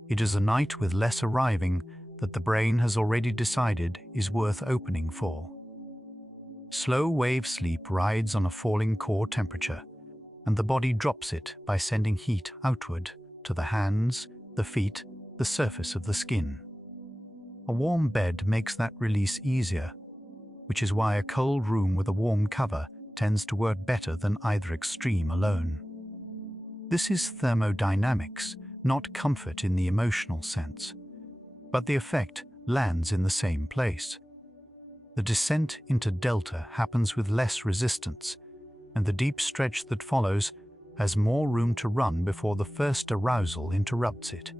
It is a night with less arriving that the brain has already decided is worth opening for. Slow wave sleep rides on a falling core temperature, and the body drops it by sending heat outward to the hands, the feet, the surface of the skin. A warm bed makes that release easier, which is why a cold room with a warm cover tends to work better than either extreme alone. This is thermodynamics, not comfort in the emotional sense, but the effect lands in the same place. The descent into delta happens with less resistance, and the deep stretch that follows has more room to run before the first arousal interrupts it.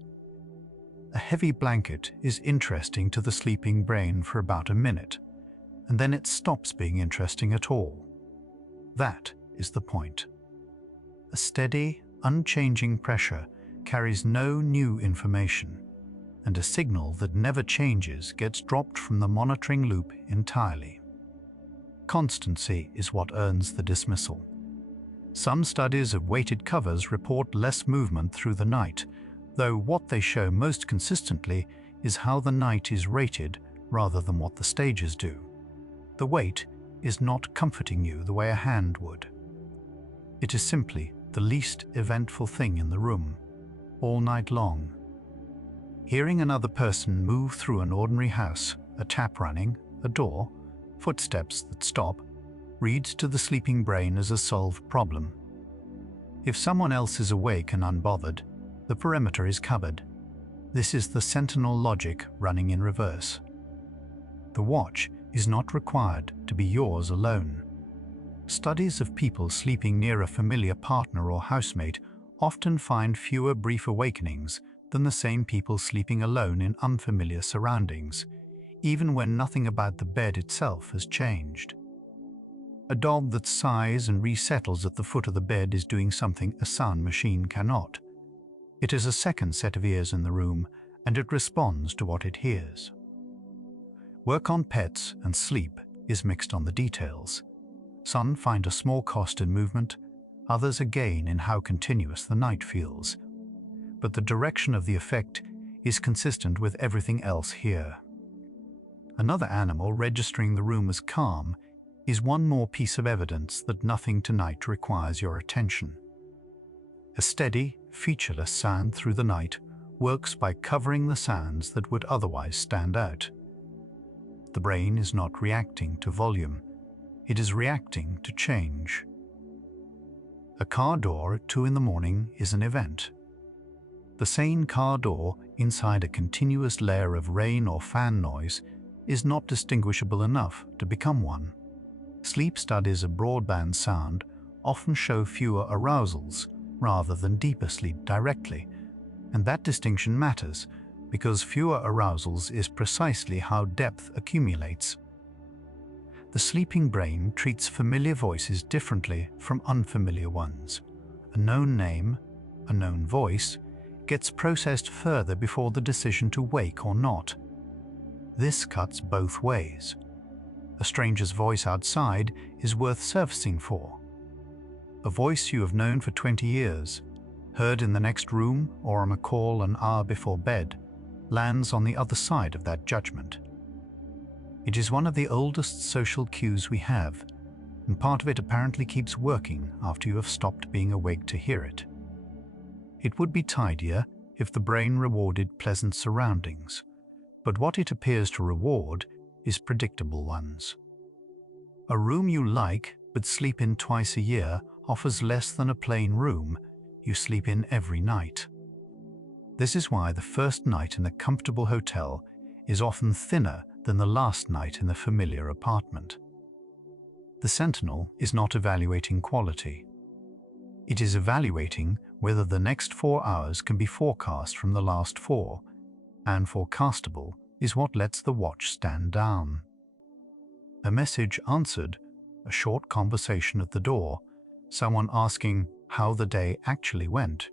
A heavy blanket is interesting to the sleeping brain for about a minute, and then it stops being interesting at all. That is the point. A steady, unchanging pressure carries no new information, and a signal that never changes gets dropped from the monitoring loop entirely. Constancy is what earns the dismissal. Some studies of weighted covers report less movement through the night, though what they show most consistently is how the night is rated rather than what the stages do. The weight is not comforting you the way a hand would. It is simply the least eventful thing in the room, all night long. Hearing another person move through an ordinary house, a tap running, a door, footsteps that stop, reads to the sleeping brain as a solved problem. If someone else is awake and unbothered, the perimeter is covered. This is the sentinel logic running in reverse. The watch is not required to be yours alone. Studies of people sleeping near a familiar partner or housemate often find fewer brief awakenings than the same people sleeping alone in unfamiliar surroundings, even when nothing about the bed itself has changed. A dog that sighs and resettles at the foot of the bed is doing something a sound machine cannot. It has a second set of ears in the room, and it responds to what it hears. Work on pets and sleep is mixed on the details. Some find a small cost in movement, others a gain in how continuous the night feels. But the direction of the effect is consistent with everything else here. Another animal registering the room as calm is one more piece of evidence that nothing tonight requires your attention. A steady, featureless sound through the night works by covering the sounds that would otherwise stand out. The brain is not reacting to volume, it is reacting to change. A car door at 2 in the morning is an event. The sane car door inside a continuous layer of rain or fan noise is not distinguishable enough to become one. Sleep studies of broadband sound often show fewer arousals rather than deeper sleep directly, and that distinction matters because fewer arousals is precisely how depth accumulates. The sleeping brain treats familiar voices differently from unfamiliar ones. A known name, a known voice, gets processed further before the decision to wake or not. This cuts both ways. A stranger's voice outside is worth surfacing for. A voice you have known for 20 years, heard in the next room or on a call an hour before bed, lands on the other side of that judgment. It is one of the oldest social cues we have, and part of it apparently keeps working after you have stopped being awake to hear it. It would be tidier if the brain rewarded pleasant surroundings, but what it appears to reward is predictable ones. A room you like but sleep in twice a year offers less than a plain room you sleep in every night. This is why the first night in a comfortable hotel is often thinner than the last night in the familiar apartment. The sentinel is not evaluating quality. It is evaluating whether the next 4 hours can be forecast from the last 4, and forecastable is what lets the watch stand down. A message answered, a short conversation at the door, someone asking how the day actually went.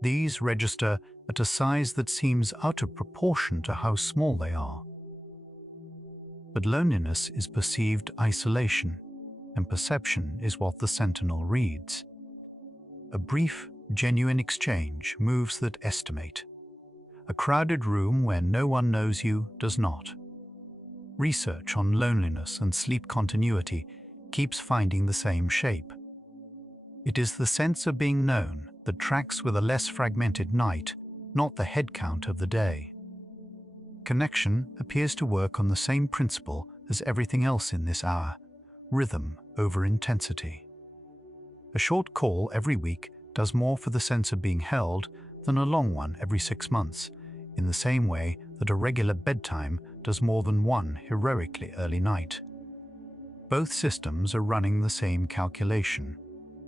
These register at a size that seems out of proportion to how small they are. But loneliness is perceived isolation, and perception is what the sentinel reads. A brief, genuine exchange moves that estimate. A crowded room where no one knows you does not. Research on loneliness and sleep continuity keeps finding the same shape. It is the sense of being known that tracks with a less fragmented night, not the head count of the day. Connection appears to work on the same principle as everything else in this hour, rhythm over intensity. A short call every week does more for the sense of being held than a long one every 6 months, in the same way that a regular bedtime does more than one heroically early night. Both systems are running the same calculation.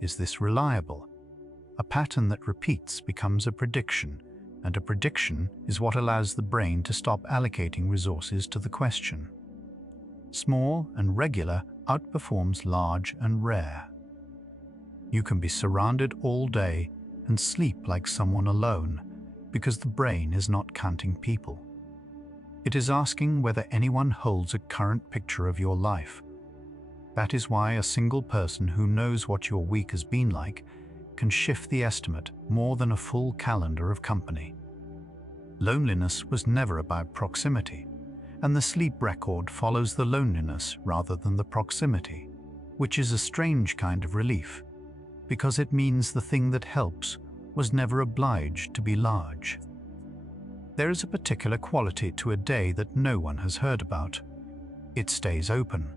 Is this reliable? A pattern that repeats becomes a prediction, and a prediction is what allows the brain to stop allocating resources to the question. Small and regular outperforms large and rare. You can be surrounded all day and sleep like someone alone, because the brain is not counting people. It is asking whether anyone holds a current picture of your life. That is why a single person who knows what your week has been like can shift the estimate more than a full calendar of company. Loneliness was never about proximity, and the sleep record follows the loneliness rather than the proximity, which is a strange kind of relief, because it means the thing that helps was never obliged to be large. There is a particular quality to a day that no one has heard about. It stays open,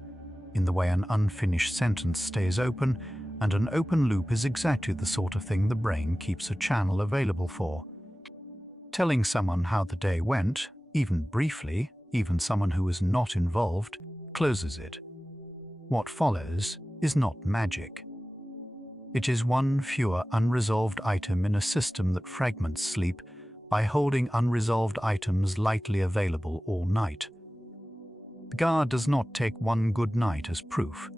in the way an unfinished sentence stays open, and an open loop is exactly the sort of thing the brain keeps a channel available for. Telling someone how the day went, even briefly, even someone who is not involved, closes it. What follows is not magic. It is one fewer unresolved item in a system that fragments sleep by holding unresolved items lightly available all night. The guard does not take one good night as proof.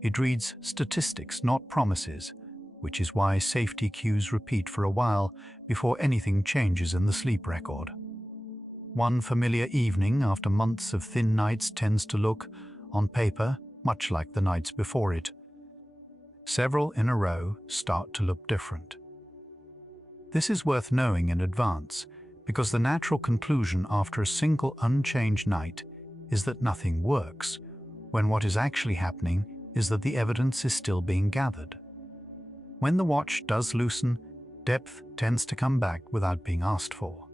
It reads statistics, not promises, which is why safety cues repeat for a while before anything changes in the sleep record. One familiar evening after months of thin nights tends to look, on paper, much like the nights before it. Several in a row start to look different. This is worth knowing in advance, because the natural conclusion after a single unchanged night is that nothing works, when what is actually happening is that the evidence is still being gathered. When the watch does loosen, depth tends to come back without being asked for.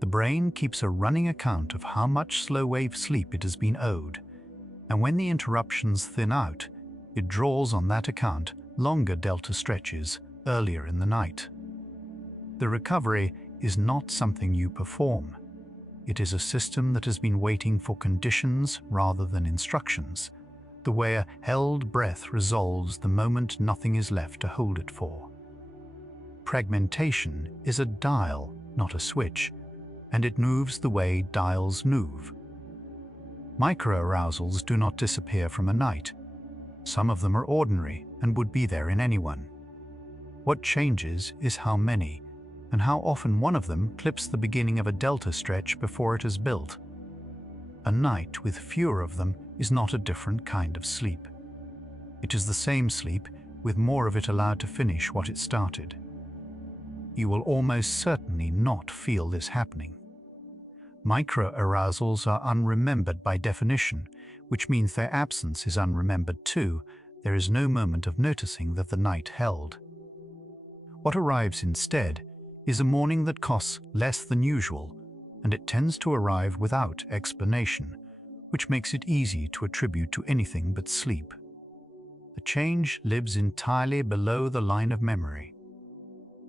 The brain keeps a running account of how much slow-wave sleep it has been owed, and when the interruptions thin out, it draws on that account longer delta stretches earlier in the night. The recovery is not something you perform. It is a system that has been waiting for conditions rather than instructions, the way a held breath resolves the moment nothing is left to hold it for. Fragmentation is a dial, not a switch, and it moves the way dials move. Micro-arousals do not disappear from a night. Some of them are ordinary and would be there in anyone. What changes is how many, and how often one of them clips the beginning of a delta stretch before it is built. A night with fewer of them is not a different kind of sleep. It is the same sleep, with more of it allowed to finish what it started. You will almost certainly not feel this happening. Micro-arousals are unremembered by definition, which means their absence is unremembered too. There is no moment of noticing that the night held. What arrives instead is a morning that costs less than usual, and it tends to arrive without explanation, which makes it easy to attribute to anything but sleep. The change lives entirely below the line of memory.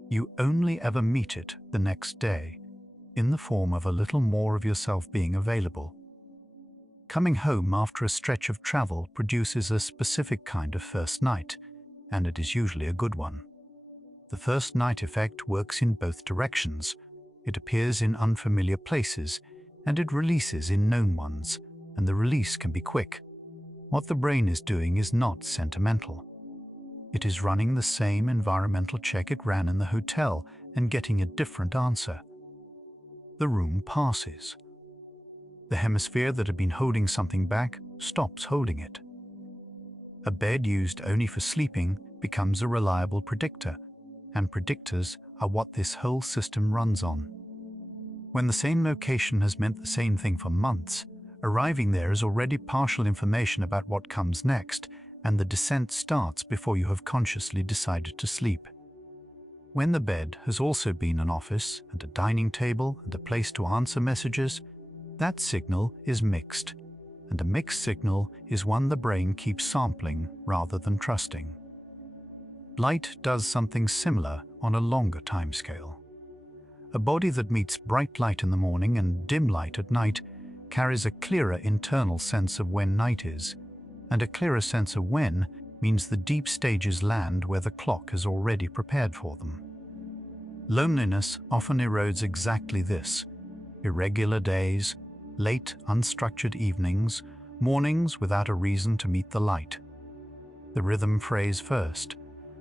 You only ever meet it the next day, in the form of a little more of yourself being available. Coming home after a stretch of travel produces a specific kind of first night, and it is usually a good one. The first night effect works in both directions. It appears in unfamiliar places, and it releases in known ones, and the release can be quick. What the brain is doing is not sentimental. It is running the same environmental check it ran in the hotel and getting a different answer. The room passes. The hemisphere that had been holding something back stops holding it. A bed used only for sleeping becomes a reliable predictor, and predictors are what this whole system runs on. When the same location has meant the same thing for months, arriving there is already partial information about what comes next, and the descent starts before you have consciously decided to sleep. When the bed has also been an office and a dining table and a place to answer messages, that signal is mixed, and a mixed signal is one the brain keeps sampling rather than trusting. Light does something similar on a longer timescale. A body that meets bright light in the morning and dim light at night carries a clearer internal sense of when night is, and a clearer sense of when means the deep stages land where the clock has already prepared for them. Loneliness often erodes exactly this: irregular days, late, unstructured evenings, mornings without a reason to meet the light. The rhythm frays first,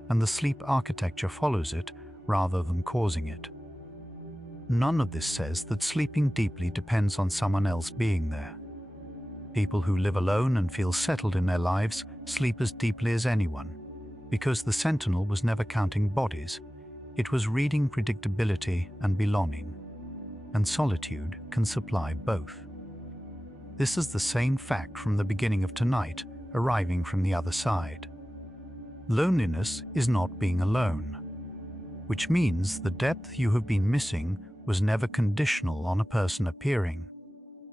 and the sleep architecture follows it rather than causing it. None of this says that sleeping deeply depends on someone else being there. People who live alone and feel settled in their lives sleep as deeply as anyone, because the sentinel was never counting bodies, it was reading predictability and belonging, and solitude can supply both. This is the same fact from the beginning of tonight, arriving from the other side. Loneliness is not being alone, which means the depth you have been missing was never conditional on a person appearing.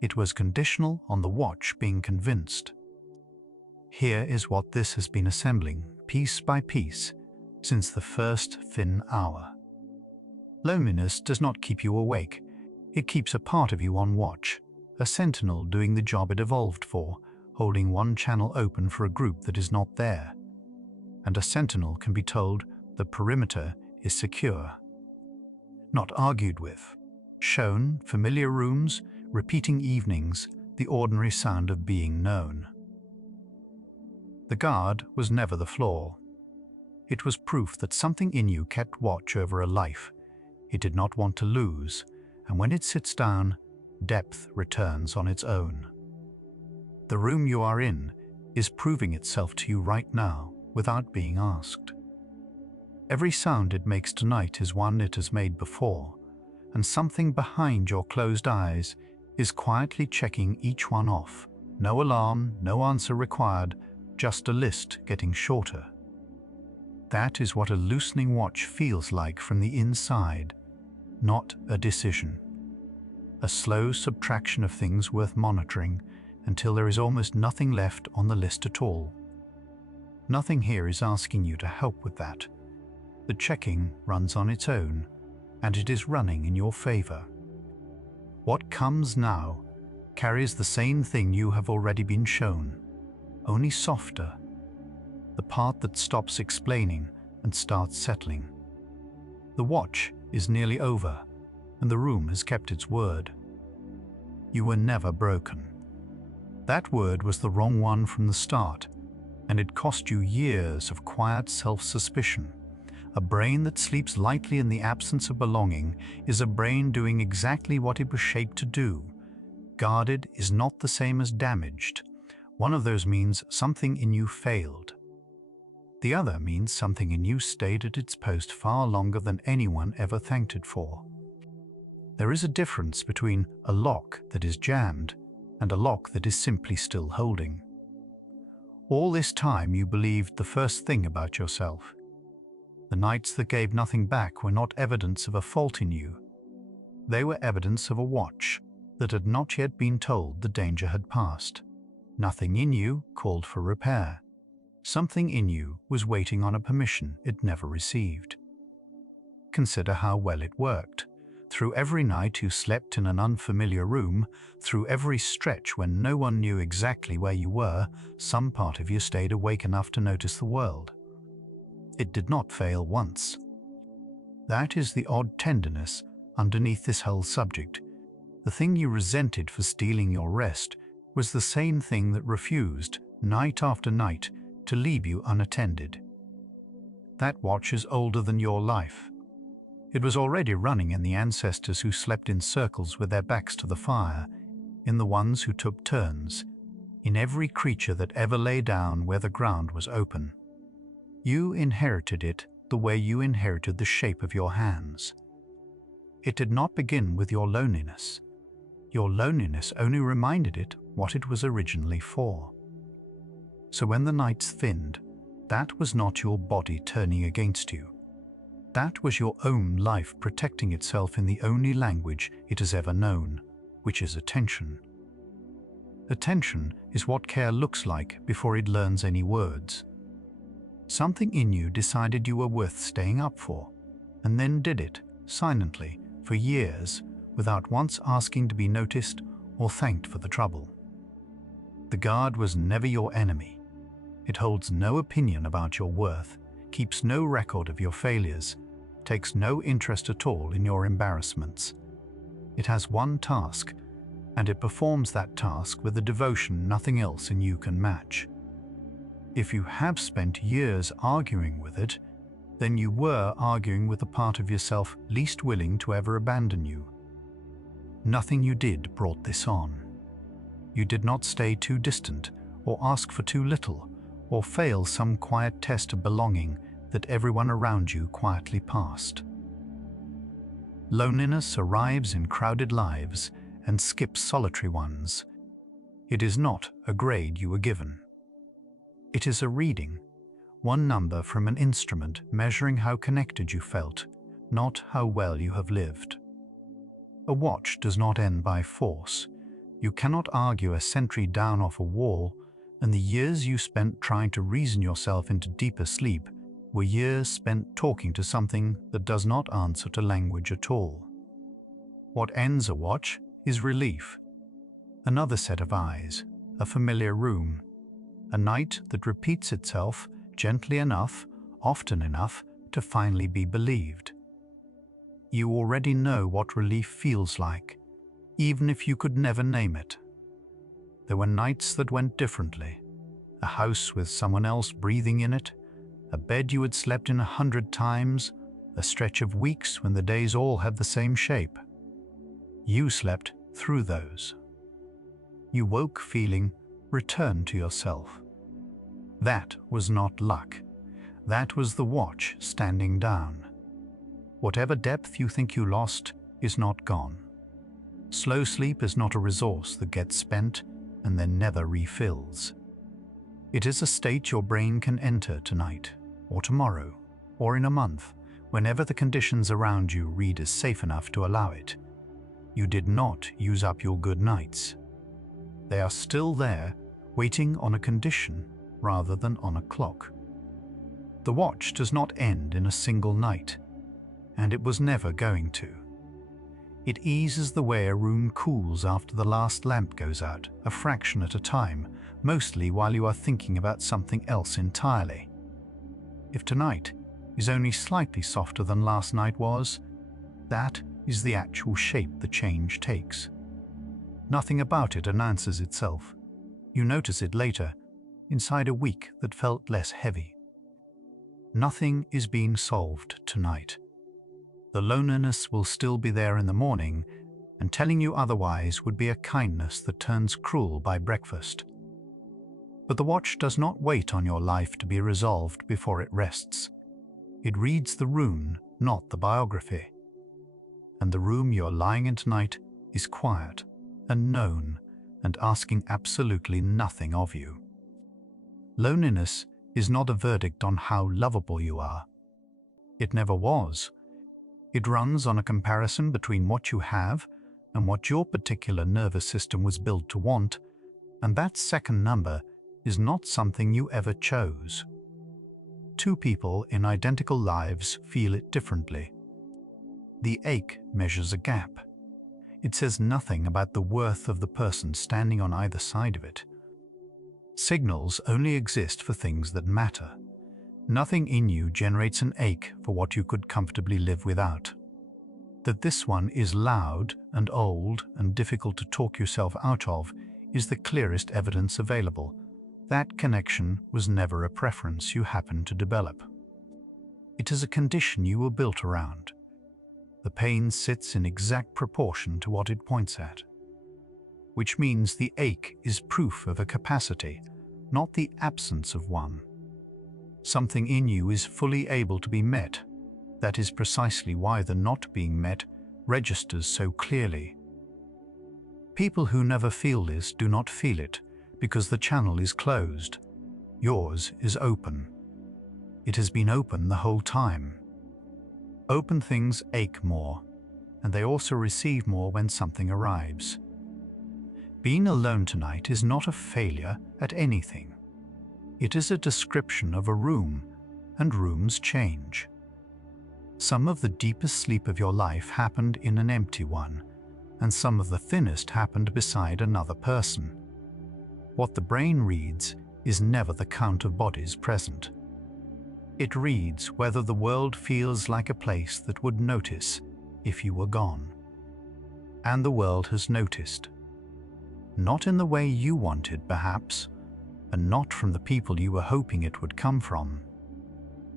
It was conditional on the watch being convinced. Here is what this has been assembling, piece by piece, since the first thin hour. Loneliness does not keep you awake. It keeps a part of you on watch, a sentinel doing the job it evolved for, holding one channel open for a group that is not there. And a sentinel can be told the perimeter is secure. Not argued with. Shown familiar rooms, repeating evenings, the ordinary sound of being known. The guard was never the flaw. It was proof that something in you kept watch over a life it did not want to lose, and when it sits down, depth returns on its own. The room you are in is proving itself to you right now without being asked. Every sound it makes tonight is one it has made before, and something behind your closed eyes is quietly checking each one off. No alarm, no answer required, just a list getting shorter. That is what a loosening watch feels like from the inside, not a decision. A slow subtraction of things worth monitoring until there is almost nothing left on the list at all. Nothing here is asking you to help with that. The checking runs on its own, and it is running in your favor. What comes now carries the same thing you have already been shown, only softer. The part that stops explaining and starts settling. The watch is nearly over, and the room has kept its word. You were never broken. That word was the wrong one from the start, and it cost you years of quiet self-suspicion. A brain that sleeps lightly in the absence of belonging is a brain doing exactly what it was shaped to do. Guarded is not the same as damaged. One of those means something in you failed. The other means something in you stayed at its post far longer than anyone ever thanked it for. There is a difference between a lock that is jammed and a lock that is simply still holding. All this time you believed the first thing about yourself. The nights that gave nothing back were not evidence of a fault in you. They were evidence of a watch, that had not yet been told the danger had passed. Nothing in you called for repair. Something in you was waiting on a permission it never received. Consider how well it worked. Through every night you slept in an unfamiliar room, through every stretch when no one knew exactly where you were, some part of you stayed awake enough to notice the world. It did not fail once. That is the odd tenderness underneath this whole subject. The thing you resented for stealing your rest was the same thing that refused, night after night, to leave you unattended. That watch is older than your life. It was already running in the ancestors who slept in circles with their backs to the fire, in the ones who took turns, in every creature that ever lay down where the ground was open. You inherited it the way you inherited the shape of your hands. It did not begin with your loneliness. Your loneliness only reminded it what it was originally for. So when the nights thinned, that was not your body turning against you. That was your own life protecting itself in the only language it has ever known, which is attention. Attention is what care looks like before it learns any words. Something in you decided you were worth staying up for, and then did it, silently, for years, without once asking to be noticed or thanked for the trouble. The guard was never your enemy. It holds no opinion about your worth, keeps no record of your failures, takes no interest at all in your embarrassments. It has one task, and it performs that task with a devotion nothing else in you can match. If you have spent years arguing with it, then you were arguing with the part of yourself least willing to ever abandon you. Nothing you did brought this on. You did not stay too distant, or ask for too little, or fail some quiet test of belonging that everyone around you quietly passed. Loneliness arrives in crowded lives and skips solitary ones. It is not a grade you were given. It is a reading, one number from an instrument measuring how connected you felt, not how well you have lived. A watch does not end by force. You cannot argue a sentry down off a wall, and the years you spent trying to reason yourself into deeper sleep were years spent talking to something that does not answer to language at all. What ends a watch is relief. Another set of eyes, a familiar room, a night that repeats itself gently enough, often enough, to finally be believed. You already know what relief feels like, even if you could never name it. There were nights that went differently, a house with someone else breathing in it, a bed you had slept in 100 times, a stretch of weeks when the days all had the same shape. You slept through those. You woke feeling returned to yourself. That was not luck. That was the watch standing down. Whatever depth you think you lost is not gone. Slow sleep is not a resource that gets spent and then never refills. It is a state your brain can enter tonight, or tomorrow, or in a month, whenever the conditions around you read as safe enough to allow it. You did not use up your good nights. They are still there, waiting on a condition rather than on a clock. The watch does not end in a single night, and it was never going to. It eases the way a room cools after the last lamp goes out, a fraction at a time, mostly while you are thinking about something else entirely. If tonight is only slightly softer than last night was, that is the actual shape the change takes. Nothing about it announces itself. You notice it later, inside a week that felt less heavy. Nothing is being solved tonight. The loneliness will still be there in the morning, and telling you otherwise would be a kindness that turns cruel by breakfast. But the watch does not wait on your life to be resolved before it rests. It reads the rune, not the biography. And the room you're lying in tonight is quiet and known and asking absolutely nothing of you. Loneliness is not a verdict on how lovable you are. It never was. It runs on a comparison between what you have and what your particular nervous system was built to want, and that second number is not something you ever chose. Two people in identical lives feel it differently. The ache measures a gap. It says nothing about the worth of the person standing on either side of it. Signals only exist for things that matter. Nothing in you generates an ache for what you could comfortably live without. That this one is loud and old and difficult to talk yourself out of is the clearest evidence available. That connection was never a preference you happened to develop. It is a condition you were built around. The pain sits in exact proportion to what it points at, which means the ache is proof of a capacity, not the absence of one. Something in you is fully able to be met. That is precisely why the not being met registers so clearly. People who never feel this do not feel it because the channel is closed. Yours is open. It has been open the whole time. Open things ache more, and they also receive more when something arrives. Being alone tonight is not a failure at anything. It is a description of a room, and rooms change. Some of the deepest sleep of your life happened in an empty one, and some of the thinnest happened beside another person. What the brain reads is never the count of bodies present. It reads whether the world feels like a place that would notice if you were gone. And the world has noticed. Not in the way you wanted, perhaps, and not from the people you were hoping it would come from.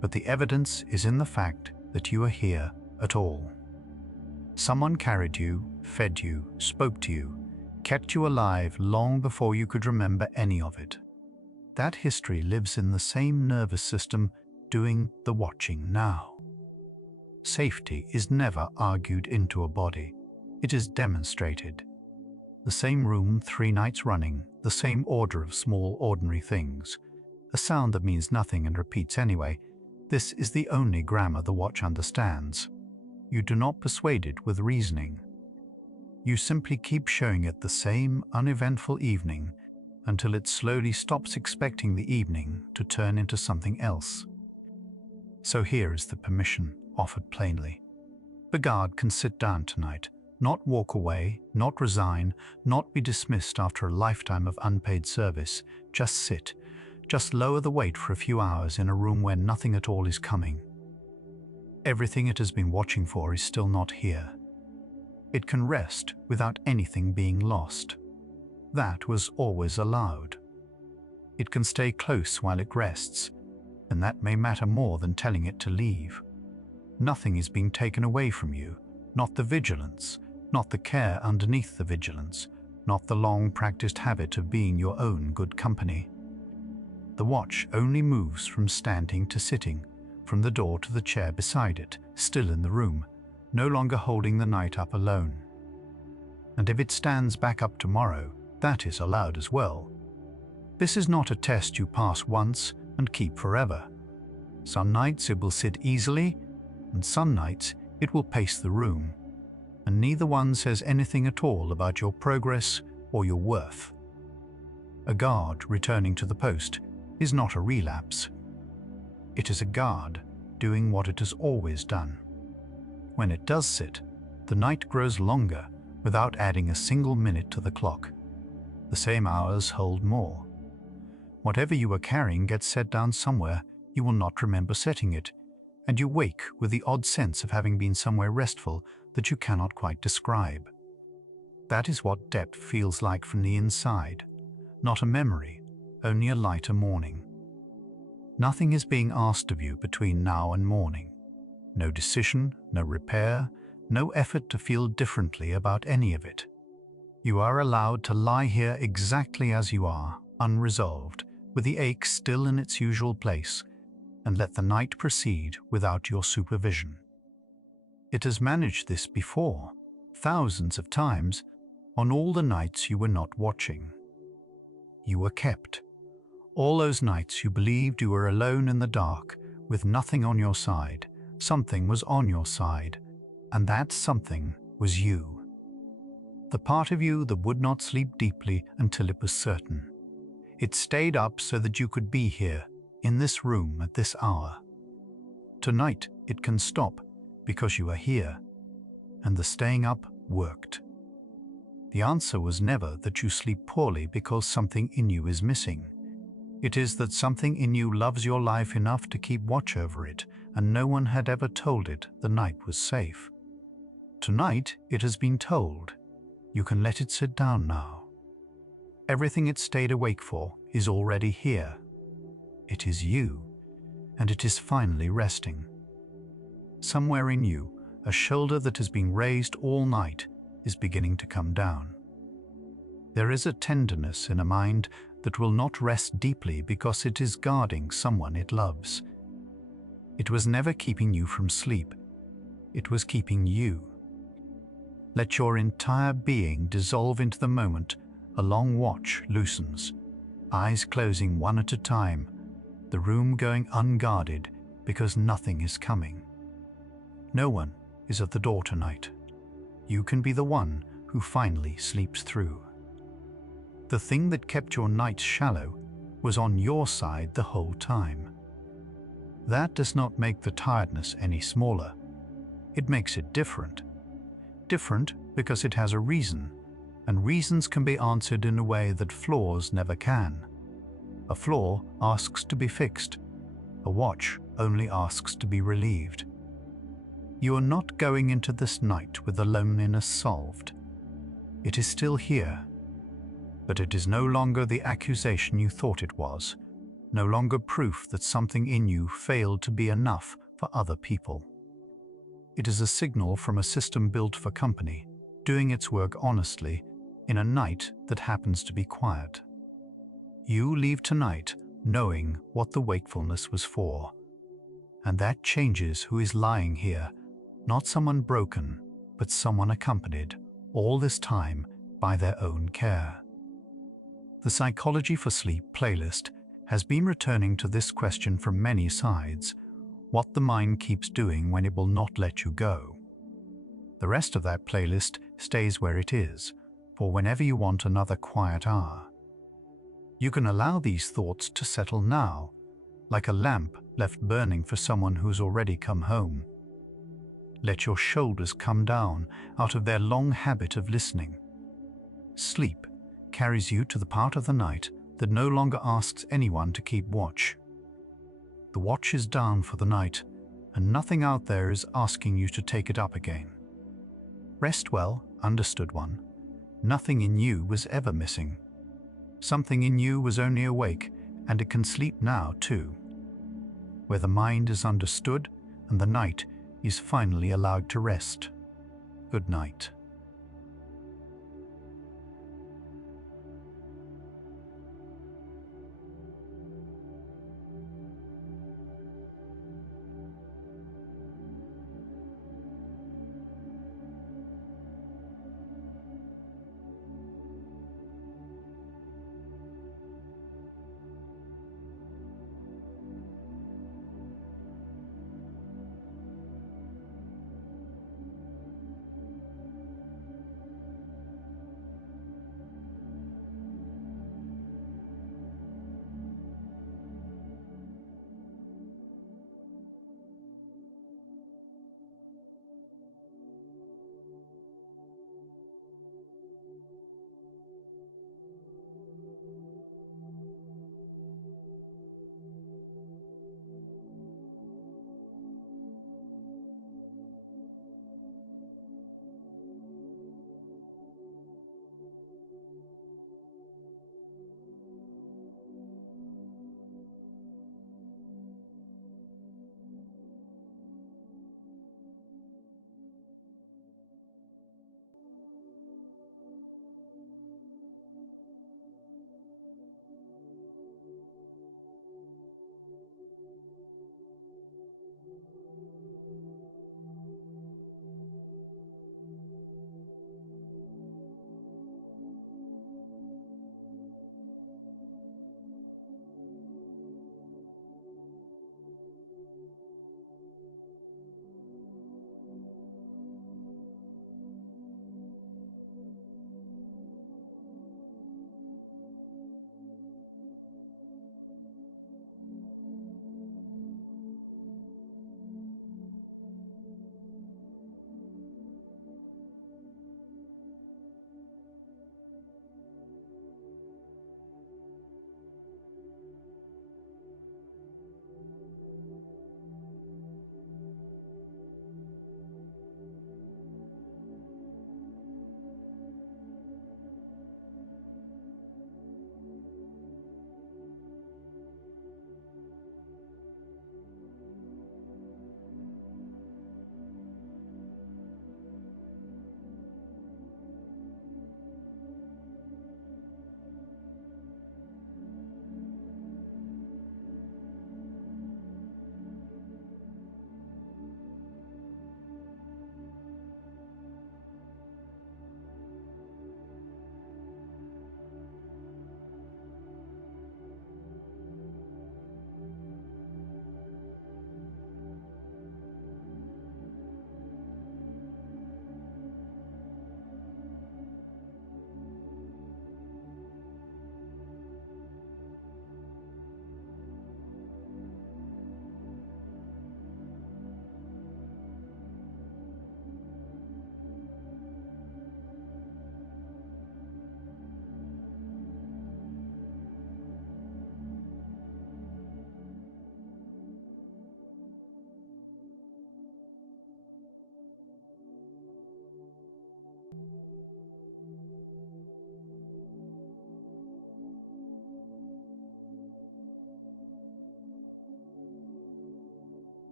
But the evidence is in the fact that you are here at all. Someone carried you, fed you, spoke to you, kept you alive long before you could remember any of it. That history lives in the same nervous system doing the watching now. Safety is never argued into a body. It is demonstrated. The same room 3 nights running, the same order of small ordinary things. A sound that means nothing and repeats anyway. This is the only grammar the watch understands. You do not persuade it with reasoning. You simply keep showing it the same uneventful evening until it slowly stops expecting the evening to turn into something else. So here is the permission offered plainly. The guard can sit down tonight, not walk away, not resign, not be dismissed after a lifetime of unpaid service. Just sit, just lower the weight for a few hours in a room where nothing at all is coming. Everything it has been watching for is still not here. It can rest without anything being lost. That was always allowed. It can stay close while it rests, and that may matter more than telling it to leave. Nothing is being taken away from you, not the vigilance, not the care underneath the vigilance, not the long-practiced habit of being your own good company. The watch only moves from standing to sitting, from the door to the chair beside it, still in the room, no longer holding the night up alone. And if it stands back up tomorrow, that is allowed as well. This is not a test you pass once and keep forever. Some nights it will sit easily, and some nights it will pace the room, and neither one says anything at all about your progress or your worth. A guard returning to the post is not a relapse. It is a guard doing what it has always done. When it does sit, the night grows longer without adding a single minute to the clock. The same hours hold more. Whatever you are carrying gets set down somewhere you will not remember setting it, and you wake with the odd sense of having been somewhere restful that you cannot quite describe. That is what depth feels like from the inside, not a memory, only a lighter morning. Nothing is being asked of you between now and morning. No decision, no repair, no effort to feel differently about any of it. You are allowed to lie here exactly as you are, unresolved, with the ache still in its usual place, and let the night proceed without your supervision. It has managed this before, thousands of times, on all the nights you were not watching. You were kept. All those nights you believed you were alone in the dark, with nothing on your side. Something was on your side, and that something was you. the part of you that would not sleep deeply until it was certain. It stayed up so that you could be here, in this room at this hour. Tonight it can stop because you are here, and the staying up worked. The answer was never that you sleep poorly because something in you is missing. It is that something in you loves your life enough to keep watch over it, and no one had ever told it the night was safe. Tonight it has been told. You can let it sit down now. Everything it stayed awake for is already here. It is you, and it is finally resting. Somewhere in you, a shoulder that has been raised all night is beginning to come down. There is a tenderness in a mind that will not rest deeply because it is guarding someone it loves. It was never keeping you from sleep. It was keeping you. Let your entire being dissolve into the moment. A long watch loosens, eyes closing one at a time, the room going unguarded because nothing is coming. No one is at the door tonight. You can be the one who finally sleeps through. The thing that kept your nights shallow was on your side the whole time. That does not make the tiredness any smaller. It makes it different. Different because it has a reason, and reasons can be answered in a way that flaws never can. A flaw asks to be fixed. A watch only asks to be relieved. You are not going into this night with the loneliness solved. It is still here, but it is no longer the accusation you thought it was, no longer proof that something in you failed to be enough for other people. It is a signal from a system built for company, doing its work honestly in a night that happens to be quiet. You leave tonight knowing what the wakefulness was for, and that changes who is lying here, not someone broken, but someone accompanied all this time by their own care. The Psychology for Sleep playlist has been returning to this question from many sides: what the mind keeps doing when it will not let you go. The rest of that playlist stays where it is, for whenever you want another quiet hour. You can allow these thoughts to settle now, like a lamp left burning for someone who's already come home. Let your shoulders come down out of their long habit of listening. Sleep carries you to the part of the night that no longer asks anyone to keep watch. The watch is down for the night, and nothing out there is asking you to take it up again. Rest well, understood one. Nothing in you was ever missing. Something in you was only awake, and it can sleep now too. Where the mind is understood and the night is finally allowed to rest. Good night.